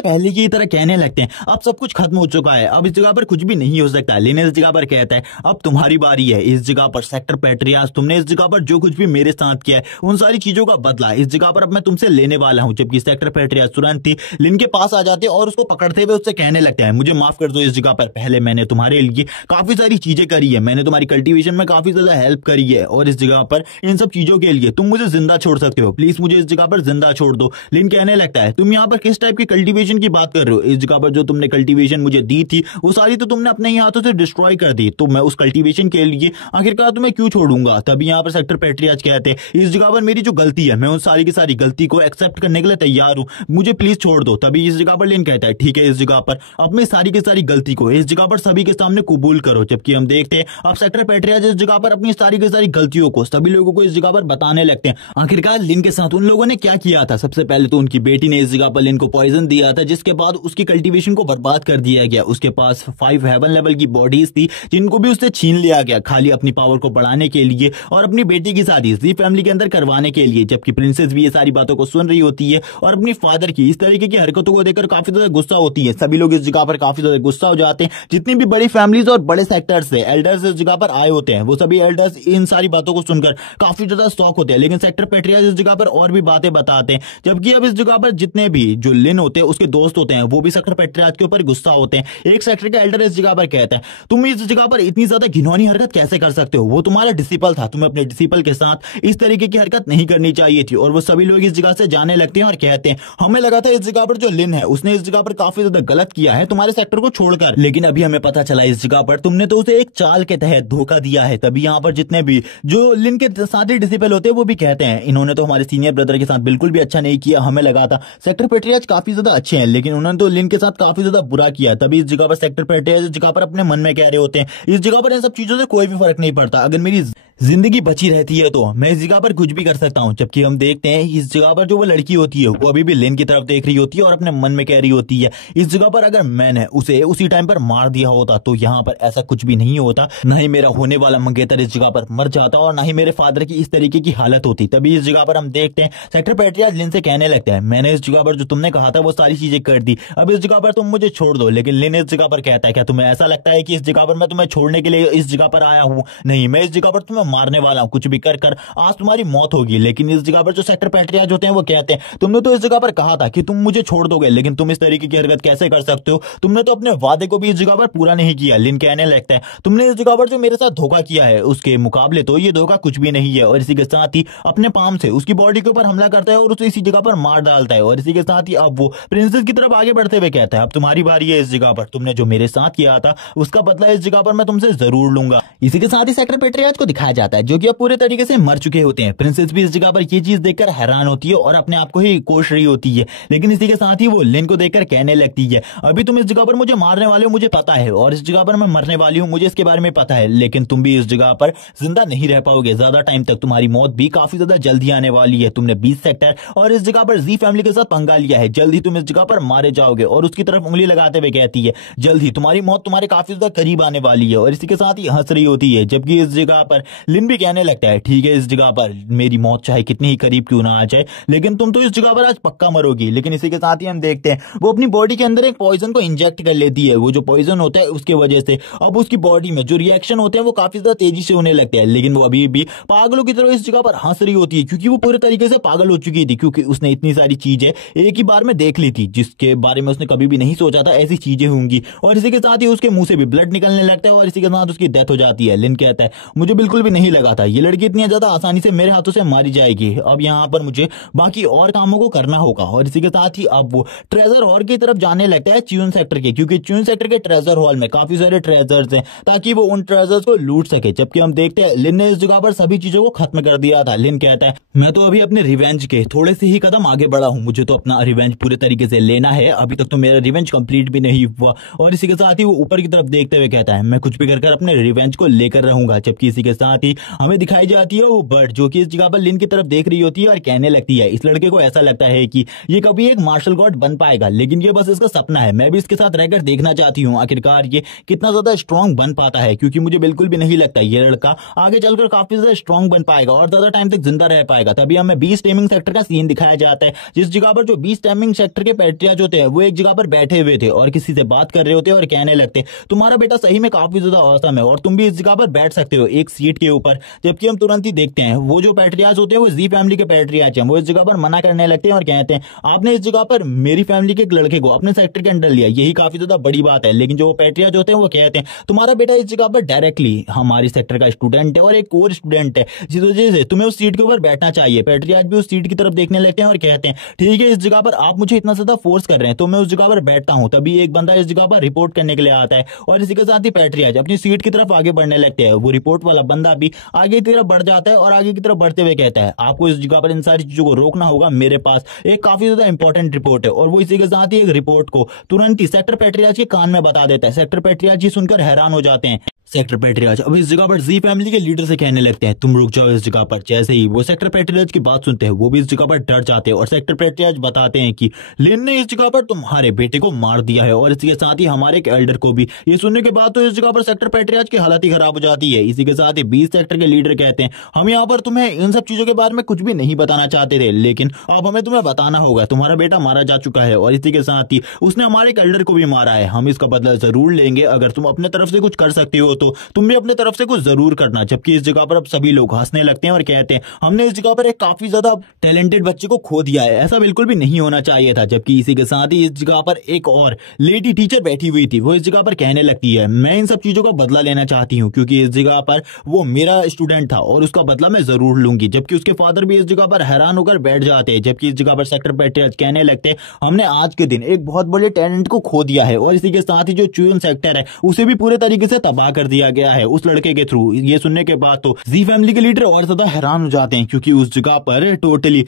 पहले की तरह कहने लगते हैं अब सब कुछ खत्म हो चुका है, अब इस जगह पर कुछ भी नहीं हो सकता। लिन इस जगह पर कहता है अब तुम्हारी बारी है इस जगह पर सेक्टर पेट्रियार्च, तुमने इस जगह पर जो कुछ भी मेरे साथ किया है उन सारी चीजों का बदला इस जगह पर अब मैं तुमसे लेने वाला हूं। जबकि सेक्टर पेट्रियार्च तुरंत ही लिन के पास आ जाते हैं और उसको पकड़ते हुए उससे कहने लगते हैं मुझे माफ कर दो इस जगह पर, पहले मैंने तुम्हारे लिए काफी सारी चीजें करी है, मैंने तुम्हारी कल्टीवेशन में काफी ज्यादा हेल्प करी है और इस जगह पर इन सब चीजों के लिए तुम मुझे जिंदा छोड़ सकते हो, प्लीज मुझे इस जगह पर जिंदा छोड़ दो। लिन कहने लगता है तुम यहाँ पर किस टाइप की कल्टीवेशन की बात कर रहे हो? इस जगह पर जो तुमने कल्टीवेशन मुझे दी थी वो सारी तो तुमने अपने ही हाथों से डिस्ट्रॉय कर दी, तो मैं उस कल्टीवेशन के लिए आखिरकार तुम्हें क्यों छोड़ूंगा? तभी यहाँ पर सेक्टर पेट्रियार्च कहते हैं इस जगह पर मेरी जो गलती है मैं उन सारी की सारी गलती को एक्सेप्ट करने के लिए तैयार हूं, मुझे प्लीज छोड़ दो। तभी इस जगह पर लिन कहता है ठीक है इस जगह पर अब मैं सारी की सारी गलती को इस जगह पर सभी के सामने कबूल करो। जबकि हम देखते हैं अब सेक्टर पेट्रियार्च इस जगह पर अपनी सारी की सारी गलतियों को सभी लोगों को इस जगह पर बताने लगते हैं आखिरकार लिन के साथ उन लोगों ने क्या किया था। सबसे पहले तो उनकी बेटी ने इस जगह पर लिन को पॉइजन दिया था जिसके बाद उसकी कल्टीवेशन को बर्बाद कर दिया गया, उसके पास 5 हेवन लेवल की बॉडीज थी जिनको भी उससे छीन लिया गया खाली अपनी पावर को बढ़ाने के लिए और अपनी बेटी की शादी जी फैमिली के अंदर करवाने के लिए। जबकि प्रिंसेस भी ये सारी बातों को सुन रही होती है और अपनी फादर की इस तरीके की हरकतों को देखकर काफी ज्यादा गुस्सा होती है। सभी लोग इस जगह पर काफी ज्यादा गुस्सा हो जाते हैं, जितनी भी बड़ी फैमिलीज और बड़े सेक्टर्स से एल्डर्स इस जगह पर आए होते हैं वो सभी एल्डर्स इन सारी बातों को सुनकर काफी ज्यादा शॉक होते हैं। लेकिन सेक्टर पेट्रियार्च इस जगह पर और भी बातें बताते हैं। जबकि अब इस जगह पर जितने भी जो लिन होते हैं उसके दोस्त होते हैं वो भी सेक्टर पेट्रियार्च के ऊपर गुस्सा होते हैं। एक सेक्टर का एल्डर इस जगह पर कहता है तुम इस जगह पर इतनी ज्यादा घिनौनी हरकत कैसे कर सकते हो, वो तुम्हारा डिसिपल था, तुम्हें अपने डिसिपल के साथ इस तरीके की हरकत नहीं करनी चाहिए थी। और वो सभी लोग इस जगह से जाने लगते हैं और कहते हैं हमें लगा था इस जगह पर जो लिन है उसने इस जगह पर काफी ज्यादा गलत किया है तुम्हारे सेक्टर को छोड़कर, लेकिन अभी हमें पता चला इस जगह पर तुमने तो उसे एक चाल के तहत धोखा दिया है। तभी यहाँ पर जितने भी जो लिन के साथी डिसिपल होते हैं वो भी कहते हैं इन्होंने तो हमारे सीनियर ब्रदर के साथ बिल्कुल भी अच्छा नहीं किया, हमें लगा था सेक्टर पेट्रियार्च काफी ज्यादा अच्छे हैं लेकिन उन्होंने तो लिन के साथ काफी ज्यादा बुरा किया। तभी इस जगह पर सेक्टर पेट्रियार्च इस जगह पर अपने मन में कह रहे होते हैं इस जगह पर इन सब चीजों से कोई भी फर्क नहीं पड़ता, अगर मेरी जिंदगी बची रहती है तो मैं इस जगह पर कुछ भी कर सकता हूं। जबकि हम देखते हैं इस जगह पर जो वो लड़की होती है वो अभी भी लिन की तरफ देख रही होती है और अपने मन में कह रही होती है इस जगह पर अगर मैंने उसे उसी टाइम पर मार दिया होता तो यहाँ पर ऐसा कुछ भी नहीं होता, ना ही मेरा होने वाला मंगेतर इस जगह पर मर जाता और ना ही मेरे फादर की इस तरीके की हालत होती। तभी इस जगह पर हम देखते हैं सेक्टर पेट्रियार्च लिन से कहने लगते हैं मैंने इस जगह पर जो तुमने कहा था वो सारी चीजें कर दी, अब इस जगह पर तुम मुझे छोड़ दो। लेकिन लिन इस जगह पर कहता है क्या तुम्हें ऐसा लगता है कि इस जगह पर मैं तुम्हें छोड़ने के लिए इस जगह पर आया हूं? नहीं, मैं इस जगह पर तुम्हें मारने वाला हूं, कुछ भी कर कर आज तुम्हारी मौत होगी। लेकिन इस जगह पर जो सेक्टर पेट्रियार्च होते हैं वो कहते हैं तुमने तो इस जगह पर कहा था कि तुम मुझे छोड़ दोगे, लेकिन तुम इस तरीके की हरकत कैसे कर सकते हो, तुमने तो अपने वादे को भी इस जगह पर पूरा नहीं किया। लिन कहने लगता है तुमने इस जगह पर जो मेरे साथ धोखा किया है उसके मुकाबले तो ये धोखा कुछ भी नहीं है। और इसी के साथ ही अपने पाम से उसकी बॉडी के ऊपर हमला करता है और उसे इसी जगह पर मार डालता है। और इसी के साथ ही अब वो प्रिंसेस की तरफ आगे बढ़ते हुए कहता है अब तुम्हारी बारी है इस जगह पर, तुमने जो मेरे साथ किया था उसका बदला इस जगह पर मैं तुमसे जरूर लूंगा। इसी के साथ ही सेक्टर पेट्रियार्च को दिखाया जाता है जो कि अब पूरे तरीके से मर चुके होते हैं। प्रिंसेस भी इस जगह पर ये चीज देखकर हैरान होती है और अपने आप को ही कोस रही होती है। लेकिन इसी के साथ ही वो लिन को देखकर कहने लगती है अभी तुम इस जगह पर मुझे मारने वाले हो मुझे पता है, और इस जगह पर मैं मरने वाली हूँ मुझे इसके बारे में पता है, लेकिन तुम भी इस जगह पर जिंदा नहीं रह पाओगे ज्यादा टाइम तक, तुम्हारी मौत भी काफी ज्यादा जल्दी आने वाली है। तुमने 20 सेक्टर और इस जगह पर जी फैमिली के साथ पंगा लिया है, जल्द ही तुम इस जगह पर मारे जाओगे। और उसकी तरफ उंगली लगाते हुए कहती है जल्द ही तुम्हारी मौत तुम्हारे काफी ज्यादा करीब आने वाली है। और इसी के साथ ही हंस रही होती है। जबकि इस जगह पर लिन भी कहने लगता है ठीक है, इस जगह पर मेरी मौत चाहे कितनी ही करीब क्यों ना आ जाए, लेकिन तुम तो इस जगह पर आज पक्का मरोगी। लेकिन इसी के साथ ही हम देखते हैं वो अपनी बॉडी के अंदर एक पॉइजन को इंजेक्ट कर लेती है। वो जो पॉइजन होता है उसकी वजह से अब उसकी बॉडी में जो रिएक्शन होते हैं वो काफी ज्यादा तेजी से होने लगते हैं। लेकिन वो अभी भी पागलों की तरह इस जगह पर हंस रही होती है, क्योंकि वो पूरे तरीके से पागल हो चुकी थी, क्योंकि उसने इतनी सारी चीजें एक ही बार में देख ली थी जिसके बारे में उसने कभी भी नहीं सोचा था ऐसी चीजें होंगी। और इसी के साथ ही उसके मुंह से भी ब्लड निकलने लगता है और इसी के साथ उसकी डेथ हो जाती है। लिन कहता है मुझे बिल्कुल भी नहीं लगा था ये लड़की इतनी ज्यादा आसानी से मेरे हाथों से मारी जाएगी। अब यहाँ पर मुझे बाकी और कामों को करना होगा। और इसी के साथ ही अब वो ट्रेजर हॉल की तरफ जाने लगता है च्यून सेक्टर के, क्योंकि च्यून सेक्टर के ट्रेजर हॉल में काफी सारे ट्रेजर्स हैं ताकि वो उन ट्रेजर्स को लूट सके। जबकि हम देखते हैं लिन ने इस जगह पर सभी चीजों को खत्म कर दिया था। लिन कहता है मैं तो अभी अपने रिवेंज के थोड़े से ही कदम आगे बढ़ा हूं, मुझे तो अपना रिवेंज पूरे तरीके से लेना है, अभी तक तो मेरा रिवेंज कंप्लीट भी नहीं हुआ। और इसी के साथ ही वो ऊपर की तरफ देखते हुए कहता है मैं कुछ भी कर अपने रिवेंज को लेकर रहूंगा। जबकि इसी के साथ ही हमें दिखाई जाती है वो बर्ड जो कि इस जगह पर लिन की तरफ देख रही होती है और कहने लगती है इस लड़के को ऐसा लगता है कि ये कभी एक मार्शल गॉड बन पाएगा, लेकिन ये बस इसका सपना है। मैं भी इसके साथ रहकर देखना चाहती हूँ आखिरकार ये कितना ज्यादा स्ट्रांग बन पाता है, क्योंकि मुझे बिल्कुल भी नहीं लगता ये लड़का आगे चलकर काफी ज्यादा स्ट्रांग बन पाएगा और ज्यादा टाइम तक जिंदा रह पाएगा। तभी हमें बीस टेमिंग सेक्टर का सीन दिखाया जाता है, जिस जगह पर जो 20 टेमिंग सेक्टर के पैट्रियाज होते हैं वो एक जगह पर बैठे हुए थे और किसी से बात कर रहे होते और कहने लगते तुम्हारा बेटा सही में काफी ज्यादा औसम है और तुम भी इस जगह पर बैठ सकते हो एक सीट के ऊपर। जबकि हम तुरंत ही देखते हैं वो जो पैट्रियाज होते हैं वो जी फैमिली के पैट्रियाज हैं, वो इस जगह पर मना करने लगते हैं और कहते हैं आपने इस जगह पर मेरी फैमिली के एक लड़के को अपने सेक्टर के अंडर लिया, यही काफी ज्यादा बड़ी बात है। लेकिन जो पैट्रियाज होते हैं वो कहते हैं तुम्हारा बेटा इस जगह पर डायरेक्टली हमारी सेक्टर का स्टूडेंट है और एक कोर स्टूडेंट है, जिस वजह से तुम्हें उस सीट के ऊपर बैठना चाहिए। पैट्रियाज भी उस सीट की तरफ देखने लगते हैं और कहते हैं ठीक है, इस जगह पर आप मुझे इतना ज्यादा फोर्स कर रहे हैं तो मैं उस जगह पर बैठता हूं। तभी एक बंदा इस जगह पर रिपोर्ट करने के लिए आता है और इसी के साथ ही पैट्रियाज अपनी सीट की तरफ आगे बढ़ने लगते हैं। वो रिपोर्ट वाला बंदा भी आगे की तरफ बढ़ जाता है और आगे की तरफ बढ़ते हुए कहता है आपको इस जगह पर इन सारी चीजों को रोकना होगा, मेरे पास एक काफी ज्यादा इंपॉर्टेंट रिपोर्ट है। और वो इसी के साथ ही एक रिपोर्ट को तुरंत ही सेक्टर पैट्रियाज के कान में बता देता है। सेक्टर पैट्रियाज जी सुनकर हैरान हो जाते हैं। सेक्टर पैट्रियाज अब इस जगह पर जी फैमिली के लीडर से कहने लगते हैं तुम रुक जाओ इस जगह पर। जैसे ही वो सेक्टर पैट्रियाज की बात सुनते हैं वो भी इस जगह पर डर जाते हैं और सेक्टर पैट्रियाज बताते हैं कि लिन ने इस जगह पर तुम्हारे बेटे को मार दिया है और इसके साथ ही हमारे एक एल्डर को भी। ये सुनने के बाद तो इस जगह पर सेक्टर पैट्रियाज की हालत ही खराब हो जाती है। इसी के साथ ही 20 सेक्टर के लीडर कहते हैं हम यहाँ पर तुम्हें इन सब चीजों के बारे में कुछ भी नहीं बताना चाहते थे, लेकिन अब हमें तुम्हें बताना होगा, तुम्हारा बेटा मारा जा चुका है और इसी के साथ ही उसने हमारे एक एल्डर को भी मारा है। हम इसका बदला जरूर लेंगे, अगर तुम अपने तरफ से कुछ कर सकती हो तो तुम भी अपने तरफ से कुछ जरूर करना। जबकि इस जगह पर अब सभी लोग हंसने लगते हैं और कहते हैं हमने इस जगह पर एक काफी ज्यादा टैलेंटेड बच्चे को खो दिया है, ऐसा बिल्कुल भी नहीं होना चाहिए था। जबकि इसी के साथ ही इस जगह पर एक और लेडी टीचर बैठी हुई थी, वो इस जगह पर कहने लगती है मैं इन सब चीजों का बदला लेना चाहती हूँ, क्योंकि इस जगह पर वो मेरा स्टूडेंट था और उसका बदला मैं जरूर लूंगी। जबकि उसके फादर भी इस जगह पर हैरान होकर बैठ जाते हैं। जबकि इस जगह पर सेक्टर पैट्रियाज कहने लगते हमने आज के दिन एक बहुत बड़े टैलेंट को खो दिया है और इसी के साथ ही जो च्यून सेक्टर है उसे भी पूरे तरीके से तबाह कर दिया गया है उस लड़के के थ्रू। ये सुनने के बाद तो जी फैमिली के लीडर और ज्यादा हैरान हो जाते हैं, क्योंकि उस जगह पर टोटली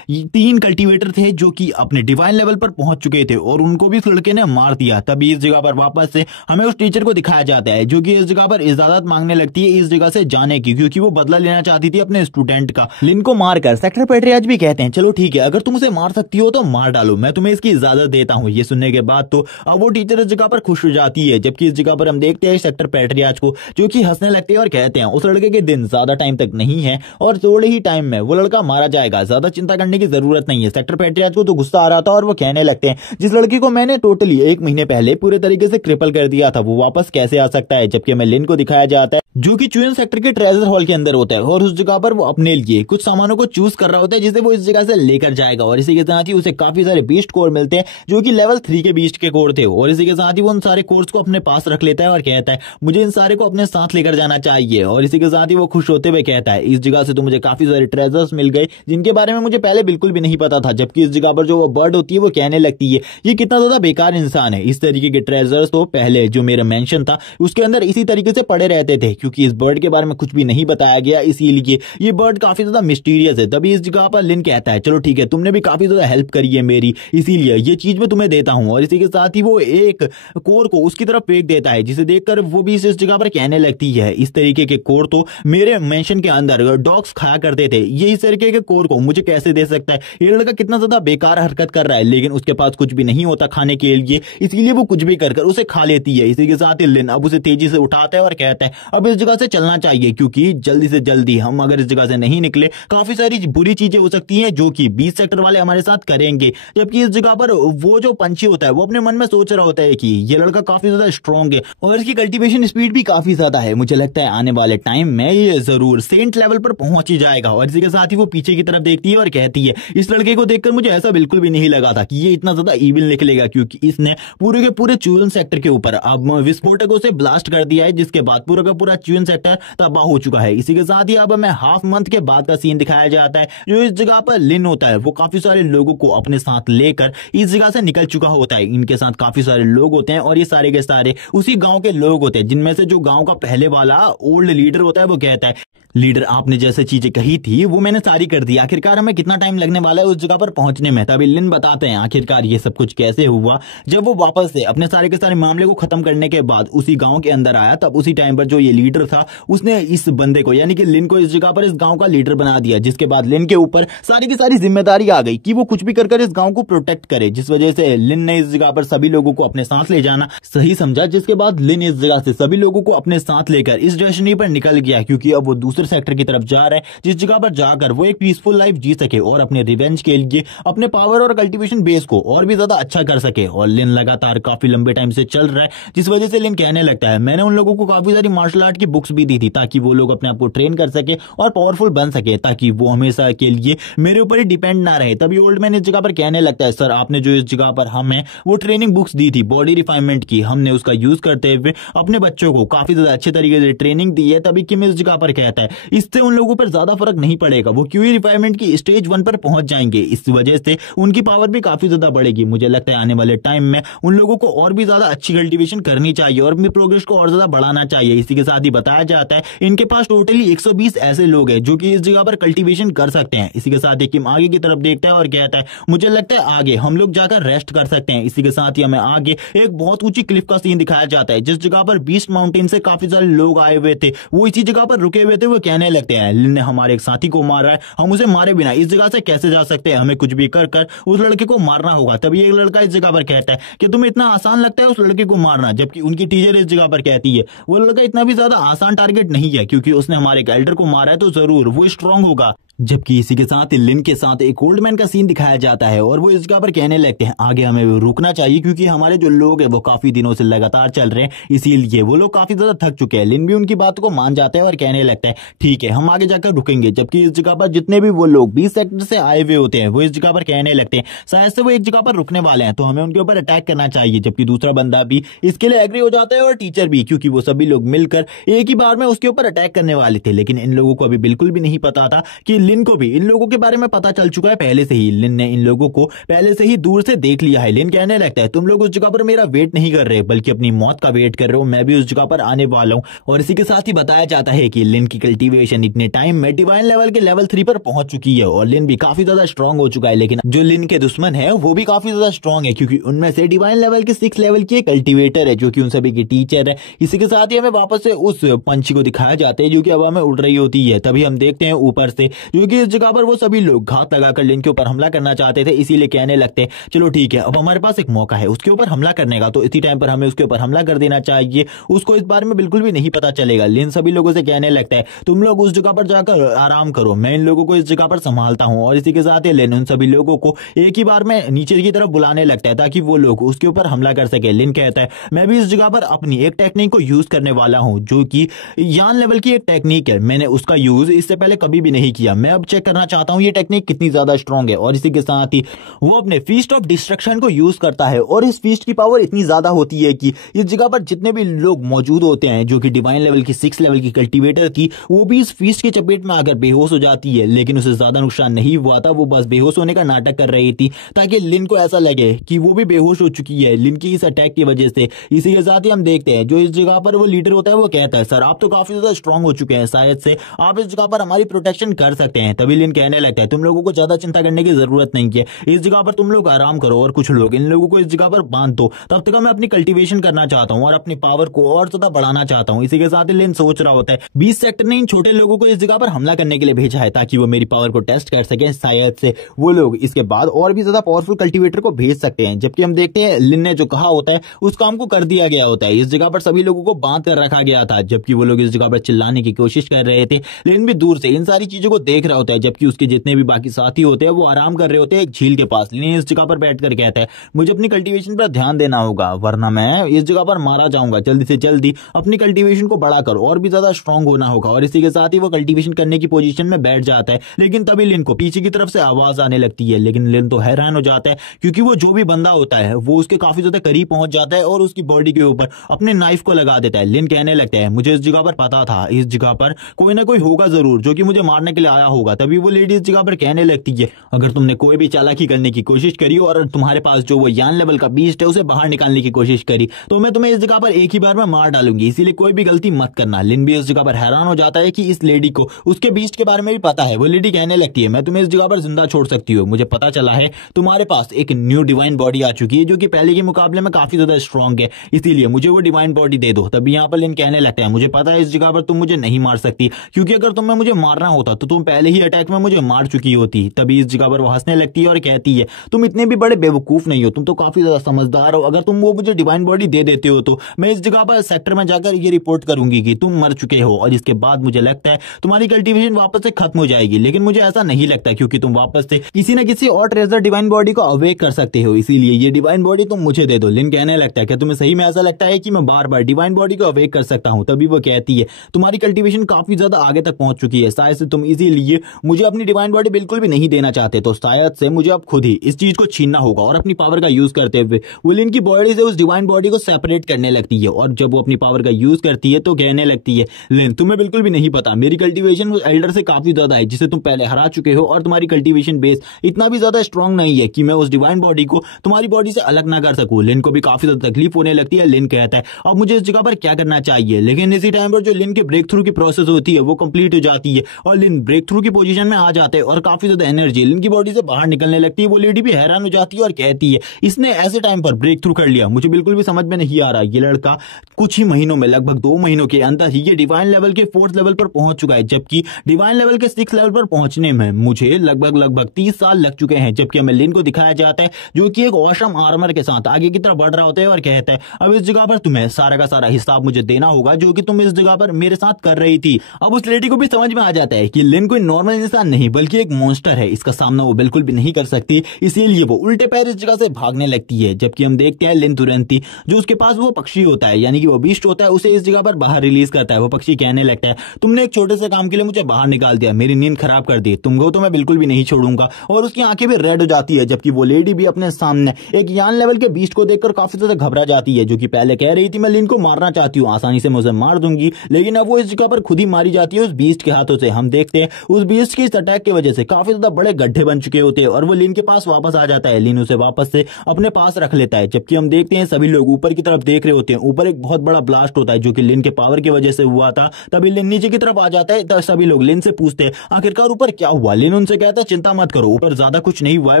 3 कल्टीवेटर थे जो कि अपने डिवाइन लेवल पर पहुंच चुके थे और उनको भी इस लड़के ने मार दिया। तभी इस जगह पर वापस से हमें उस टीचर को दिखाया जाता है जो कि इस जगह पर इजाजत मांगने लगती है इस जगह से जाने की, क्योंकि वो बदला लेना चाहती थी अपने स्टूडेंट का। लिन को मारकर सेक्टर पैट्रियाज भी कहते हैं चलो ठीक है, अगर तुम उसे मार सकती हो तो मार डालो, मैं तुम्हें इसकी इजाजत देता हूँ। ये सुनने के बाद तो अब वो टीचर इस जगह पर खुश हो जाती है। जबकि इस जगह पर हम देखते हैं सेक्टर पैट्रियाज को जो कि हंसने लगते हैं और कहते हैं उस लड़के के दिन ज्यादा टाइम तक नहीं है और थोड़े ही टाइम में वो लड़का मारा जाएगा, ज्यादा चिंता करने की जरूरत नहीं है। सेक्टर पैट्रियाज को तो गुस्सा आ रहा था और वो कहने लगते हैं जिस लड़की को मैंने टोटली 1 महीने पहले पूरे तरीके से क्रिपल कर दिया था वो वापस कैसे आ सकता है। जबकि हमें लिन को दिखाया जाता है जो कि च्यून सेक्टर के ट्रेजर हॉल के अंदर होता है और उस जगह पर वो अपने लिए कुछ सामानों को चूज कर रहा होता है जिसे वो इस जगह से लेकर जाएगा। और इसी के साथ ही उसे काफी सारे बीस्ट कोर मिलते हैं जो कि लेवल 3 के बीस्ट के कोर थे और इसी के साथ ही वो उन सारे कोर्स को अपने पास रख लेता है और कहता है मुझे इन सारे को अपने साथ लेकर जाना चाहिए। और इसी के साथ ही वो खुश होते हुए कहता है इस जगह से तो मुझे काफी सारे ट्रेजर्स मिल गए जिनके बारे में मुझे पहले बिल्कुल भी नहीं पता था। जबकि इस जगह पर जो वो बर्ड होती है वो कहने लगती है ये कितना ज्यादा बेकार इंसान है, इस तरीके के ट्रेजर्स तो पहले जो मेरा मेंशन था उसके अंदर इसी तरीके से पड़े रहते थे, क्योंकि इस बर्ड के बारे में कुछ भी नहीं बताया गया, इसीलिए ये बर्ड काफी ज्यादा मिस्टीरियस है। तभी इस जगह पर लिन कहता है चलो ठीक है, तुमने भी काफी ज्यादा हेल्प करी है मेरी, इसीलिए ये चीज मैं तुम्हें देता हूं। और इसी के साथ ही वो एक कोर को उसकी तरफ फेंक देता है जिसे देखकर वो भी इस जगह पर कहने लगती है इस तरीके के कोर तो मेरे मेंशन के अंदर डॉग्स खाया करते थे, ये इस तरीके के कोर को मुझे कैसे दे सकता है, ये लड़का कितना ज्यादा बेकार हरकत कर रहा है। लेकिन उसके पास कुछ भी नहीं होता खाने के लिए, इसलिए वो कुछ भी कर उसे खा लेती है। इसी के साथ ही लिन अब उसे तेजी से उठाता है और कहता है अब इस जगह से चलना चाहिए, क्योंकि जल्दी से जल्दी हम अगर इस जगह से नहीं निकले काफी सारी बुरी चीजें हो सकती हैं जो कि 20 सेक्टर वाले हमारे साथ करेंगे। जबकि इस जगह पर वो जो पंछी होता है वो अपने मन में सोच रहा होता है कि ये लड़का काफी ज्यादा स्ट्रॉन्ग है और इसकी कल्टीवेशन स्पीड भी काफी ज्यादा है, मुझे लगता है आने वाले टाइम में ये जरूर सेंट लेवल पर पहुंच ही जाएगा। और इसी के साथ ही वो पीछे की तरफ देखती है और कहती है इस लड़के को देखकर मुझे ऐसा बिल्कुल भी नहीं लगा था कि ये इतना ज्यादा ईविल निकलेगा, क्योंकि इसने पूरे के पूरे च्यून सेक्टर के ऊपर अब विस्फोटकों से ब्लास्ट कर दिया है, जिसके बाद पूरा का पूरा च्यून सेक्टर तबाह हो चुका है। इसी के साथ ही अब हमें हाफ मंथ के बाद का सीन दिखाया जाता है। जो इस जगह पर लिन होता है वो काफी सारे लोगों को अपने साथ लेकर इस जगह से निकल चुका होता है। इनके साथ काफी सारे लोग होते हैं और ये सारे के सारे उसी गांव के लोग होते हैं, जिनमें से जो गांव का पहले वाला ओल्ड लीडर होता है वो कहता है लीडर आपने जैसे चीजें कही थी वो मैंने सारी कर दी, आखिरकार हमें कितना टाइम लगने वाला है उस जगह पर पहुंचने में। तभी लिन बताते हैं आखिरकार ये सब कुछ कैसे हुआ। जब वो वापस से अपने सारे के सारे मामले को खत्म करने के बाद उसी गांव के अंदर आया, तब उसी टाइम पर जो ये लीडर था उसने इस बंदे को यानी कि लिन को इस जगह पर इस गांव का लीडर बना दिया, जिसके बाद लिन के ऊपर सारी की सारी जिम्मेदारी आ गई कि वो कुछ भी कर इस गांव को प्रोटेक्ट करे, जिस वजह से लिन ने इस जगह पर सभी लोगों को अपने साथ ले जाना सही समझा। जिसके बाद लिन इस जगह से सभी लोगों को अपने साथ लेकर इस डेस्टिनी पर निकल गया, क्योंकि अब वो दूसरे सेक्टर की तरफ जा रहा है, जिस जगह पर जाकर वो एक पीसफुल लाइफ जी सके और अपने रिवेंज के लिए अपने पावर और कल्टीवेशन बेस को और भी ज्यादा अच्छा कर सके। और लिन लगातार काफी लंबे टाइम से चल रहा है, जिस वजह से लिन कहने लगता है मैंने उन लोगों को काफी सारी मार्शल आर्ट की बुक्स भी दी थी ताकि वो लोग अपने आप को ट्रेन कर सके और पावरफुल बन सके, ताकि वो हमेशा के लिए मेरे ऊपर ही डिपेंड ना रहे। तभी ओल्ड मैन इस जगह पर कहने लगता है सर आपने जो इस जगह पर हमें वो ट्रेनिंग बुक्स दी थी बॉडी रिफाइनमेंट की, हमने उसका यूज करते हुए अपने बच्चों को काफी ज्यादा अच्छे तरीके से ट्रेनिंग दी है। तभी किम इस जगह पर कहता है इससे उन लोगों पर ज्यादा फर्क नहीं पड़ेगा, वो क्यूई रिफाइनमेंट की स्टेज 1 पर पहुंच जाएंगे, इस वजह से उनकी पावर भी काफी ज्यादा बढ़ेगी। मुझे लगता है आने वाले टाइम में उन लोगों को और भी ज्यादा अच्छी कल्टीवेशन करनी चाहिए और अपनी प्रोग्रेस को और ज्यादा बढ़ाना चाहिए। इसी के साथ ही बताया जाता है इनके पास टोटली 120 ऐसे लोग हैं जो कि इस जगह पर कल्टीवेशन कर सकते हैं। इसी के साथ ही किम आगे की तरफ देखता है और कहता है मुझे लगता है आगे हम लोग जाकर रेस्ट कर सकते हैं। इसी के साथ ही हमें आगे एक बहुत ऊंची क्लिफ का सीन दिखाया जाता है, जिस जगह पर बीस्ट माउंटेन से काफी सारे लोग आए हुए थे, वो इसी जगह पर रुके हुए थे। वो कहने लगते हैं लिन ने हमारे एक साथी को मारा है, हम उसे मारे बिना इस जगह से कैसे जा सकते हैं, हमें कुछ भी कर उस लड़के को मारना होगा। तभी एक लड़का इस जगह पर कहता है कि तुम्हें इतना आसान लगता है उस लड़के को मारना, जबकि उनकी टीचर इस जगह पर कहती है वो लड़का इतना भी ज्यादा आसान टारगेट नहीं है, क्योंकि उसने हमारे एक एल्डर को मारा है तो जरूर वो स्ट्रांग होगा। जबकि इसी के साथ लिन के साथ एक ओल्ड मैन का सीन दिखाया जाता है और वो इस जगह पर कहने लगते हैं आगे हमें रुकना चाहिए, क्योंकि हमारे जो लोग हैं वो काफी दिनों से लगातार चल रहे हैं, इसीलिए वो लोग काफी ज्यादा थक चुके हैं। लिन भी उनकी बात को मान जाता है और कहने लगता है ठीक है हम आगे जाकर रुकेंगे। जबकि इस जगह पर जितने भी वो लोग 20 सेक्टर से आए हुए होते हैं वो इस जगह पर कहने लगते हैं शायद से वो एक जगह पर रुकने वाले हैं तो हमें उनके ऊपर अटैक करना चाहिए। जबकि दूसरा बंदा भी इसके लिए एग्री हो जाता है और टीचर भी, क्योंकि वो सभी लोग मिलकर एक ही बार में उसके ऊपर अटैक करने वाले थे। लेकिन इन लोगों को अभी बिल्कुल भी नहीं पता था कि लिन को भी इन लोगों के बारे में पता चल चुका है पहले से ही। लिन ने इन लोगों को पहले से ही दूर से देख लिया है। लिन कहने लगता है तुम लोग उस जगह पर मेरा वेट नहीं कर रहे बल्कि अपनी मौत का वेट कर रहे हो, मैं भी उस जगह पर आने वाला हूं। और इसी के साथ ही बताया जाता है कि लिन की कल्टीवेशन इतने टाइम में डिवाइन लेवल के लेवल 3 पर पहुंच चुकी है और लिन भी काफी ज्यादा स्ट्रांग हो चुका है। लेकिन जो लिन के दुश्मन है वो भी काफी ज्यादा स्ट्रांग है, क्योंकि उनमें से डिवाइन लेवल के 6 लेवल की कल्टीवेटर है जो कि उन सभी की टीचर है। इसी के साथ ही हमें वापस से उस पंछी को दिखाया जाता है जो कि हवा में उड़ रही होती है। तभी हम देखते हैं ऊपर से जो कि इस जगह पर वो सभी लोग घात लगाकर लिन के ऊपर हमला करना चाहते थे, इसीलिए कहने लगते चलो ठीक है अब हमारे पास एक मौका है उसके ऊपर हमला करने का, तो इसी टाइम पर हमें उसके ऊपर हमला कर देना चाहिए, उसको इस बारे में बिल्कुल भी नहीं पता चलेगा। लिन सभी लोगों से कहने लगता है तुम लोग उस जगह पर जाकर आराम करो, मैं इन लोगों को इस जगह पर संभालता हूं। और इसी के साथ ही लिन उन सभी लोगों को एक ही बार में नीचे की तरफ बुलाने लगता है ताकि वो लोग उसके ऊपर हमला कर सके। लिन कहता है मैं भी इस जगह पर अपनी एक टेक्निक को यूज करने वाला हूं जो कि यान लेवल की एक टेक्निक है, मैंने उसका यूज इससे पहले कभी भी नहीं किया, मैं अब चेक करना चाहता हूं ये टेक्निक कितनी ज्यादा स्ट्रांग है। और इसी के साथ ही वो अपने फीस्ट ऑफ डिस्ट्रक्शन को यूज करता है और इस फीस्ट की पावर इतनी ज्यादा होती है कि इस जगह पर जितने भी लोग मौजूद होते हैं जो कि डिवाइन लेवल की 6 लेवल की कल्टीवेटर थी वो भी इस फीस्ट की चपेट में आकर बेहोश हो जाती है। लेकिन उसे ज्यादा नुकसान नहीं हुआ था, वो बस बेहोश होने का नाटक कर रही थी ताकि लिन को ऐसा लगे कि वो भी बेहोश हो चुकी है लिन की इस अटैक की वजह से। इसी के साथ ही हम देखते हैं जो इस जगह पर वो लीडर होता है वो कहता है सर आप तो काफी ज्यादा स्ट्रांग हो चुके हैं, शायद से आप इस जगह पर हमारी प्रोटेक्शन कर सकते सकते हैं। तभी लिन कहने लगता है तुम लोगों को ज्यादा चिंता करने की जरूरत नहीं है, इस जगह पर तुम लोग आराम करो और कुछ लोग इन लोगों को इस जगह पर बांध दो, तब तक मैं अपनी कल्टीवेशन करना चाहता हूँ और अपनी पावर को और ज्यादा बढ़ाना चाहता हूँ। इसी के साथ ही लिन सोच रहा होता है 20 सेक्टर ने इन छोटे लोगों को इस जगह पर हमला करने के लिए भेजा है ताकि वो मेरी पावर को टेस्ट कर सके, शायद से वो लोग इसके बाद और भी ज्यादा पावरफुल कल्टीवेटर को भेज सकते हैं। जबकि हम देखते हैं लिन ने जो कहा होता है उस काम को कर दिया गया होता है। इस जगह पर सभी लोगों को बांध कर रखा गया था, जबकि वो लोग इस जगह पर चिल्लाने की कोशिश कर रहे थे। लिन भी दूर से इन सारी चीजों को देख रहा होता है, जबकि उसके जितने भी बाकी साथी होते हैं वो आराम कर रहे होते हैं एक झील के पास। लिन इस जगह पर बैठकर कहता है मुझे अपनी कल्टीवेशन पर ध्यान देना होगा वरना मैं इस जगह पर मारा जाऊंगा। जल्दी से जल्दी अपनी कल्टीवेशन को बढ़ाकर और भी ज्यादा स्ट्रांग होना होगा। और इसी के साथ ही वो कल्टीवेशन करने की पोजीशन में बैठ जाता है। लेकिन तभी लिन को पीछे की तरफ से आवाज आने लगती है। लेकिन लिन तो हैरान हो जाता है क्योंकि वो जो भी बंदा होता है वो उसके काफी ज्यादा करीब पहुंच जाता है और उसकी बॉडी के ऊपर अपने नाइफ को लगा देता है। लिन कहने लगता है मुझे इस जगह पर पता था, इस जगह पर कोई ना कोई होगा जरूर जो कि मुझे मारने के लिए आया होगा। तभी वो लेडी इस जगह पर कहने लगती है अगर तुमने कोई भी चालाकी करने की कोशिश करी और तुम्हारे पास जो वो यान लेवल का बीस्ट है उसे बाहर निकालने की कोशिश करी तो मैं तुम्हें इस जगह पर एक ही बार में मार डालूंगी, इसीलिए कोई भी गलती मत करना। लिन भी इस जगह पर हैरान हो जाता है कि इस लेडी को उसके बीस्ट के बारे में भी पता है। वो लेडी कहने लगती है मैं तुम्हें इस जगह पर जिंदा छोड़ सकती हूँ, मुझे पता चला है तुम्हारे पास एक न्यू डिवाइन बॉडी आ चुकी है जो कि पहले के मुकाबले में काफी ज्यादा स्ट्रांग है, इसीलिए मुझे वो डिवाइन बॉडी दे दो। तभी यहाँ पर लिन कहने लगता है मुझे पता है इस जगह पर तुम मुझे नहीं मार सकती क्योंकि अगर तुम्हें मुझे मारना होता तो तुम पहले ही अटैक में मुझे मार चुकी होती। तभी इस जगह पर वो हंसने लगती है और कहती है तुम इतने भी बड़े बेवकूफ नहीं हो, तुम तो काफी ज्यादा समझदार हो। अगर तुम वो मुझे डिवाइन बॉडी दे देते हो तो मैं इस जगह पर सेक्टर में जाकर ये रिपोर्ट करूंगी कि तुम मर चुके हो और इसके बाद मुझे लगता है तुम्हारी कल्टीवेशन वापस से खत्म हो जाएगी। लेकिन मुझे ऐसा नहीं लगता क्योंकि तुम वापस से किसी न किसी और ट्रेजर डिवाइन बॉडी को अवेक कर सकते हो, इसीलिए ये डिवाइन बॉडी तुम मुझे दे दो। लिन कहने लगता है क्या तुम्हें सही में ऐसा लगता है कि मैं बार बार डिवाइन बॉडी को अवेक कर सकता हूं? तभी वो कहती है तुम्हारी कल्टीवेशन काफी ज्यादा आगे तक पहुंच चुकी है, शायद से तुम इसीलिए मुझे अपनी डिवाइन बॉडी बिल्कुल भी नहीं देना चाहते, तो शायद से मुझे अब खुद ही इस चीज को छीनना होगा। और अपनी पावर का यूज करते हुए वो लिन की बॉडी से उस डिवाइन बॉडी को सेपरेट करने लगती है। और जब वो अपनी पावर का यूज करती है तो कहने लगती है लिन तुम्हें बिल्कुल भी नहीं पता मेरी कल्टीवेशन उस एल्डर से काफी ज्यादा है जिसे तुम पहले हरा चुके हो, और तुम्हारी कल्टीवेशन बेस इतना भी ज्यादा स्ट्रांग नहीं है कि मैं उस डिवाइन बॉडी को तुम्हारी बॉडी से अलग ना कर सकूं। लिन को भी काफी ज्यादा तकलीफ होने लगती है। लिन कहता है अब मुझे इस जगह पर क्या करना चाहिए, लेकिन इसी टाइम पर जो लिन की ब्रेक थ्रू की प्रोसेस होती है वो कंप्लीट हो जाती है और लिन ब्रेक थ्रू की पोजीशन में आ जाते हैं और काफी ज्यादा एनर्जी लिन की बॉडी से बाहर निकलने लगती है। वो लेडी भी हैरान हो जाती है और कहती है इसने ऐसे टाइम पर ब्रेक थ्रू कर लिया, मुझे बिल्कुल भी समझ में नहीं आ रहा। ये लड़का कुछ ही महीनों में लगभग 2 महीनों के अंदर ही ये डिवाइन लेवल के 4th लेवल पर पहुंच चुका है, जबकि डिवाइन लेवल के 6th लेवल पर पहुंचने में मुझे लगभग 30 साल लग चुके हैं। जबकि हमें लिन को दिखाया जाता है जो कि एक ऑसम आर्मर के साथ आगे की तरफ बढ़ रहा होता है और कहता है अब इस जगह पर तुम्हें सारा का सारा हिसाब मुझे देना होगा जो कि तुम इस जगह पर मेरे साथ कर रही थी। अब उस लेडी को भी समझ में आ जाता है कि लिन कोई नॉर्मल इंसान नहीं बल्कि एक मॉन्स्टर है, इसका सामना वो बिल्कुल भी नहीं कर सकती, इसीलिए वो उल्टे पैर इस जगह से भागने लगती है। जबकि हम देखते हैं लिन तुरंत ही जो उसके पास वो पक्षी होता है यानी कि वो बीस्ट होता है उसे इस जगह पर बाहर रिलीज करता है। वो पक्षी कहने लगता है तुमने एक छोटे से काम के लिए मुझे बाहर निकाल दिया, मेरी नींद खराब कर दी, तुमको तो मैं बिल्कुल भी नहीं छोड़ूंगा। और उसकी आंखें भी रेड हो जाती है। जबकि वो लेडी भी अपने सामने एक यान लेवल के बीस्ट को देखकर काफी ज्यादा घबरा जाती है, जो कि पहले कह रही थी मैं लिन को मारना चाहती हूँ, आसानी से मुझे मार दूंगी, लेकिन अब वो इस जगह पर खुद ही मारी जाती है उस बीस्ट के हाथों से। हम देखते हैं उस बीस्ट की इस अटैक की वजह से काफी ज्यादा बड़े गड्ढे बन चुके होते हैं और वो लिन के पास वापस आ जाता है। लिन उसे वापस से अपने पास रख लेता है। जबकि हम देखते हैं सभी लोग ऊपर की तरफ देख रहे होते हैं, ऊपर एक बहुत बड़ा ब्लास्ट होता है जो कि लिन के पावर की वजह से हुआ था। तभी लिन नीचे की तरफ आ जाता है, तब सभी लोग लिन से पूछते हैं आखिरकार ऊपर क्या हुआ। लिन उनसे कहता है चिंता मत करो, ऊपर ज्यादा कुछ नहीं हुआ है,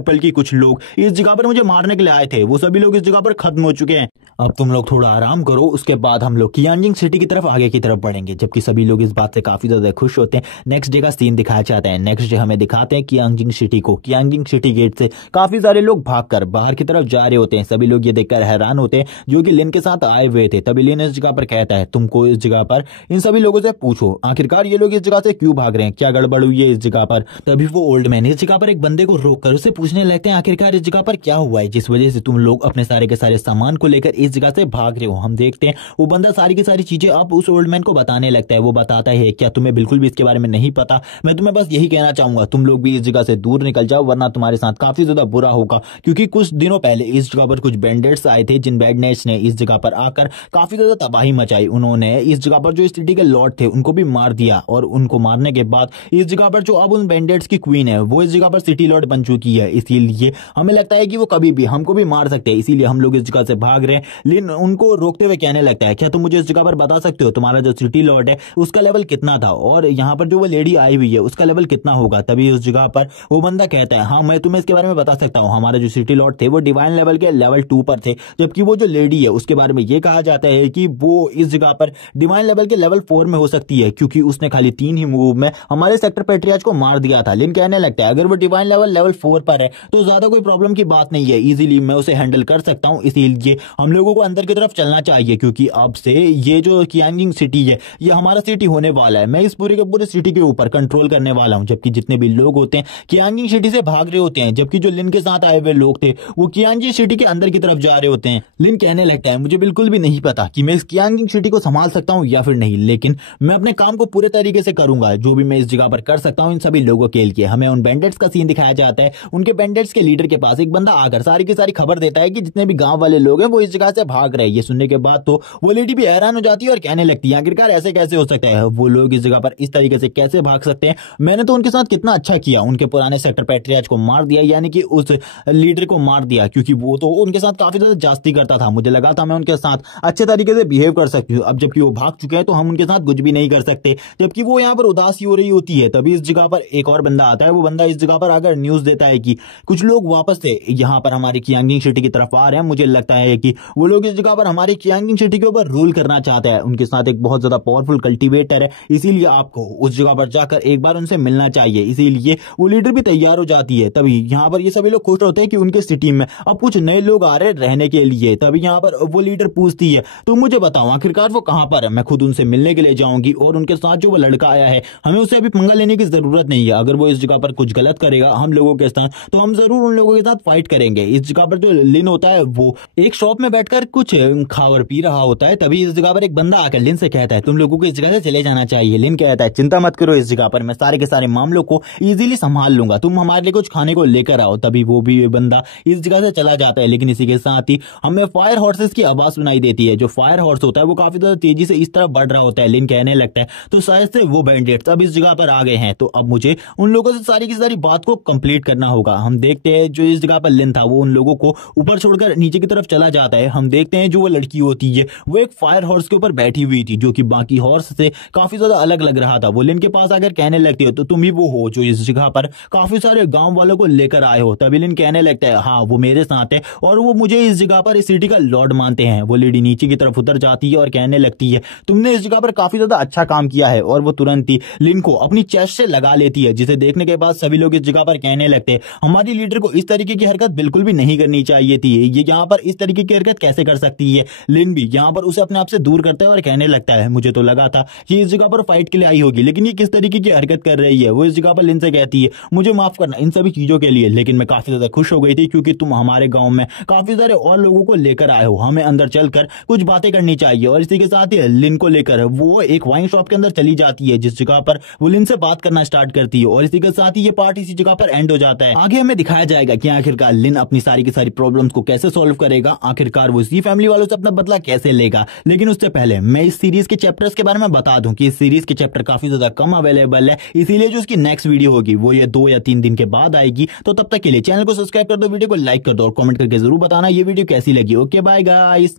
बल्कि कुछ लोग इस जगह पर मुझे मारने के लिए आए थे, वो सभी लोग इस जगह पर खत्म हो चुके हैं, अब तुम लोग थोड़ा आराम करो, उसके बाद हम लोग कियांजिंग सिटी की तरफ आगे की तरफ बढ़ेंगे। जबकि सभी लोग इस बात से काफी ज्यादा खुश होते हैं। नेक्स्ट डे का सीन दिखाया जाता है। नेक्स्ट डे हमें दिखाते हैं कियांजिंग सिटी को। कियांजिंग सिटी गेट से काफी सारे लोग भागकर बाहर की तरफ जा रहे होते हैं। सभी लोग ये देखकर हैरान होते हैं जो कि लिन के साथ आए हुए थे। तभी लिन इस जगह पर कहता है तुमको इस जगह पर इन सभी लोगों से पूछो आखिरकार ये लोग इस जगह से क्यों भाग रहे हैं, क्या गड़बड़ हुई है इस जगह पर। तभी वो ओल्ड मैन इस जगह पर एक बंदे को रोककर उसे पूछने लगते हैं आखिरकार इस जगह पर क्या हुआ है जिस वजह से तुम लोग अपने सारे के सारे सामान को लेकर इस जगह से भाग रहे हो। हम देखते हैं वो बंदा सारी की सारी चीजें अब उस ओल्ड मैन को बताने लगता है। वो बताता है क्या तुम्हें बिल्कुल भी इसके बारे में नहीं पता, मैं तुम्हें बस यही कहना चाहूंगा तुम लोग भी इस जगह से दूर निकल जाओ वरना तुम्हारे साथ काफी ज्यादा बुरा होगा। क्योंकि कुछ दिनों पहले इस जगह पर कुछ बैंडिट्स आए थे जिन बैंडिट्स ने इस जगह पर आकर काफी ज्यादा तबाही मचाई। उन्होंने इस जगह पर जो इस सिटी के लॉर्ड थे उनको भी मार दिया और उनको मारने के बाद इस जगह पर जो अब उन बैंडिट्स की क्वीन है वो इस जगह पर सिटी लॉर्ड बन चुकी है। इसीलिए हमें लगता है कि वो कभी भी हमको भी मार सकते हैं, इसीलिए हम लोग इस जगह से भाग रहे हैं। लेकिन उनको रोकते हुए कहने लगता है क्या तुम मुझे इस जगह पर बता सकते हो तुम्हारा जो सिटी लॉर्ड है उसका लेवल कितना था और यहाँ पर जो वो लेडी आई हुई है है उसका लेवल कितना होगा। तभी उस जगह पर वो बंदा कहता है हाँ मैं तुम्हें इसके बारे में बता सकता हूँ, हमारे जो सिटी लॉर्ड थे वो डिवाइन लेवल के लेवल 2 पर थे, जबकि वो जो लेडी है उसके बारे में ये कहा जाता है कि वो इस जगह पर डिवाइन लेवल के लेवल 4 में हो सकती है, क्योंकि उसने खाली 3 ही मूव में हमारे सेक्टर पेट्रियाज को मार दिया था। लिन कहने लगता है अगर वो डिवाइन लेवल 4 पर है तो ज्यादा कोई प्रॉब्लम की बात नहीं है, इजीली मैं उसे हैंडल कर सकता हूँ, इसीलिए हम लोगों को अंदर की तरफ चलना चाहिए, क्योंकि अब से ये जो कियांजिंग सिटी है ये हमारा सिटी होने वाला है, मैं इस पूरे के पूरे सिटी के ऊपर कंट्रोल करने वाला हूँ। जबकि जितने भी लोग होते हैं कियांजिंग सिटी से भाग रहे होते हैं, जबकि जो लिन के साथ आए हुए लोग थे वो कियांजिंग सिटी के अंदर की तरफ जा रहे होते हैं। लिन कहने लगता है मुझे बिल्कुल भी नहीं पता कि मैं इस कियांजिंग सिटी को संभाल सकता हूँ या फिर नहीं, लेकिन मैं अपने काम को पूरे तरीके से करूंगा, जो भी मैं इस जगह पर कर सकता हूँ इन सभी लोगों के लिए। हमें उन बैंडेट्स का सीन दिखाया जाता है, उनके बैंडेट्स के लीडर के पास एक बंदा आकर सारी की सारी खबर देता है कि जितने भी गांव वाले लोग हैं वो इस जगह से भाग रहे हैं। ये सुनने के बाद तो वो लेडी भी हैरान हो जाती है और कहने लगती है आखिरकार ऐसे कैसे हो सकता है, वो लोग इस जगह पर इस तरीके से कैसे भाग सकते हैं, मैंने तो उनके साथ कितना अच्छा किया, उनके पुराने सेक्टर पेट्रियाज को मार दिया, यानी कि उस लीडर को मार दिया, क्योंकि वो तो उनके साथ काफी ज्यादा जास्ती करता था, मुझे लगा था मैं उनके साथ अच्छे तरीके से बिहेव कर सकती हूँ। अब जबकि वो भाग चुके हैं तो हम उनके साथ कुछ भी नहीं कर सकते, जबकि वो यहाँ पर उदासी हो रही होती है। तभी इस जगह पर एक और बंदा आता है, वो बंदा इस जगह पर आकर न्यूज देता है कि कुछ लोग वापस से यहाँ पर हमारी कियांजिंग सिटी की तरफ आ रहे हैं, मुझे लगता है कि वो लोग इस जगह पर हमारी कियांजिंग सिटी के ऊपर रूल करना चाहते हैं, उनके साथ एक बहुत ज्यादा पावरफुल कल्टीवेटर है, इसीलिए आपको उस जगह पर जाकर एक बार उनसे मिलना चाहिए। इसीलिए वो लीडर भी तैयार हो जाती है। तभी यहाँ पर ये सभी लोग खुश होते हैं कि उनके सिटी में अब कुछ नए लोग आ रहे हैं रहने के लिए। तभी यहाँ पर वो लीडर पूछती है तो मुझे बताओ आखिरकार वो कहां पर है, मैं खुद उनसे मिलने के लिए जाऊंगी, और उनके साथ जो वो लड़का आया है हमें उससे अभी पंगा लेने की जरूरत नहीं है, अगर वो इस जगह पर कुछ गलत करेगा हम लोगों के साथ तो हम जरूर उन लोगों के साथ फाइट करेंगे। इस जगह पर जो लिन होता है वो एक शॉप में बैठकर कुछ खा और पी रहा होता है। तभी इस जगह पर एक बंदा आकर लिन से कहता है तुम लोगों को इस जगह से चले जाना चाहिए। लिन कहता है चिंता मत करो, इस जगह पर मैं सारे के सारे मामलों को इजीली संभाल लूंगा, तुम हमारे लिए कुछ खाने को लेकर आओ। तभी वो भी बंदा इस जगह से चला जाता है, लेकिन इसी के साथ ही हमें फायर हॉर्सेस की आवाज सुनाई देती है। जो फायर हॉर्स होता है वो काफी ज्यादा तेजी से इस तरफ बढ़ रहा होता है। लिन कहने लगता है तो शायद से वो बैंडिट्स अब इस जगह पर आ गए हैं, तो अब मुझे उन लोगों से सारी की सारी बात को कंप्लीट करना होगा। हम देखते हैं जो इस जगह पर लिन था वो उन लोगों को ऊपर छोड़कर नीचे की तरफ चला जाता है। हम देखते हैं जो वो लड़की होती है वो एक फायर हॉर्स के ऊपर बैठी हुई थी, जो कि बाकी हॉर्स से काफी ज्यादा अलग लग रहा था। वो लिन के पास आकर कहने लगती है तो तुम ही वो हो जो इस जगह पर काफी सारे गांव वालों को लेकर आए हो। तभी लिन कहने लगता है हाँ वो मेरे साथ है और वो मुझे इस जगह पर इस सिटी का लॉर्ड मानते हैं। वो लेडी नीचे की तरफ उतर जाती है और कहने लगती है तुमने इस जगह पर काफी ज्यादा अच्छा काम किया है, और वो तुरंत ही लिन को अपनी चेस्ट से लगा लेती है, जिसे देखने के बाद सभी लोग इस जगह पर कहने लगते हैं हमारी लीडर को इस तरीके की हरकत बिल्कुल भी नहीं करनी चाहिए थी, ये यहाँ पर इस तरीके की हरकत कैसे कर सकती है। लिन भी यहाँ पर उसे अपने आप से दूर करता है और कहने लगता है मुझे तो लगा था कि इस जगह पर फाइट के लिए आई होगी, लेकिन ये किस तरीके की हरकत कर रही है। वो इस जगह पर लिन से कहती है मुझे माफ करना इन सभी चीजों के लिए, लेकिन मैं काफी ज्यादा खुश हो गई थी क्योंकि तुम हमारे गांव में काफी सारे और लोगों को लेकर आए हो, हमें अंदर चलकर कुछ बातें करनी चाहिए। और इसी के साथ ही लिन को लेकर वो एक वाइन शॉप के अंदर चली जाती है, जिस जगह पर वो लिन से बात करना स्टार्ट करती है, और इसी के साथ ही ये पार्ट इसी जगह पर एंड हो जाता है। आगे हमें दिखाया जाएगा कि आखिरकार लिन अपनी सारी की सारी प्रॉब्लम्स को कैसे सॉल्व करेगा, आखिरकार वो जी फैमिली वालों से अपना बदला कैसे लेगा। लेकिन उससे पहले मैं इस सीरीज के चैप्टर्स के बारे में बता दूं कि इस सीरीज के चैप्टर काफी ज्यादा कम अवेलेबल है, इसीलिए जो उसकी नेक्स्ट वीडियो होगी वो ये 2 या 3 दिन के बाद आएगी। तो तब तक के लिए चैनल को सब्सक्राइब कर दो, वीडियो को लाइक कर दो और कमेंट करके जरूर बताना ये वीडियो कैसी लगी। Okay bye guys.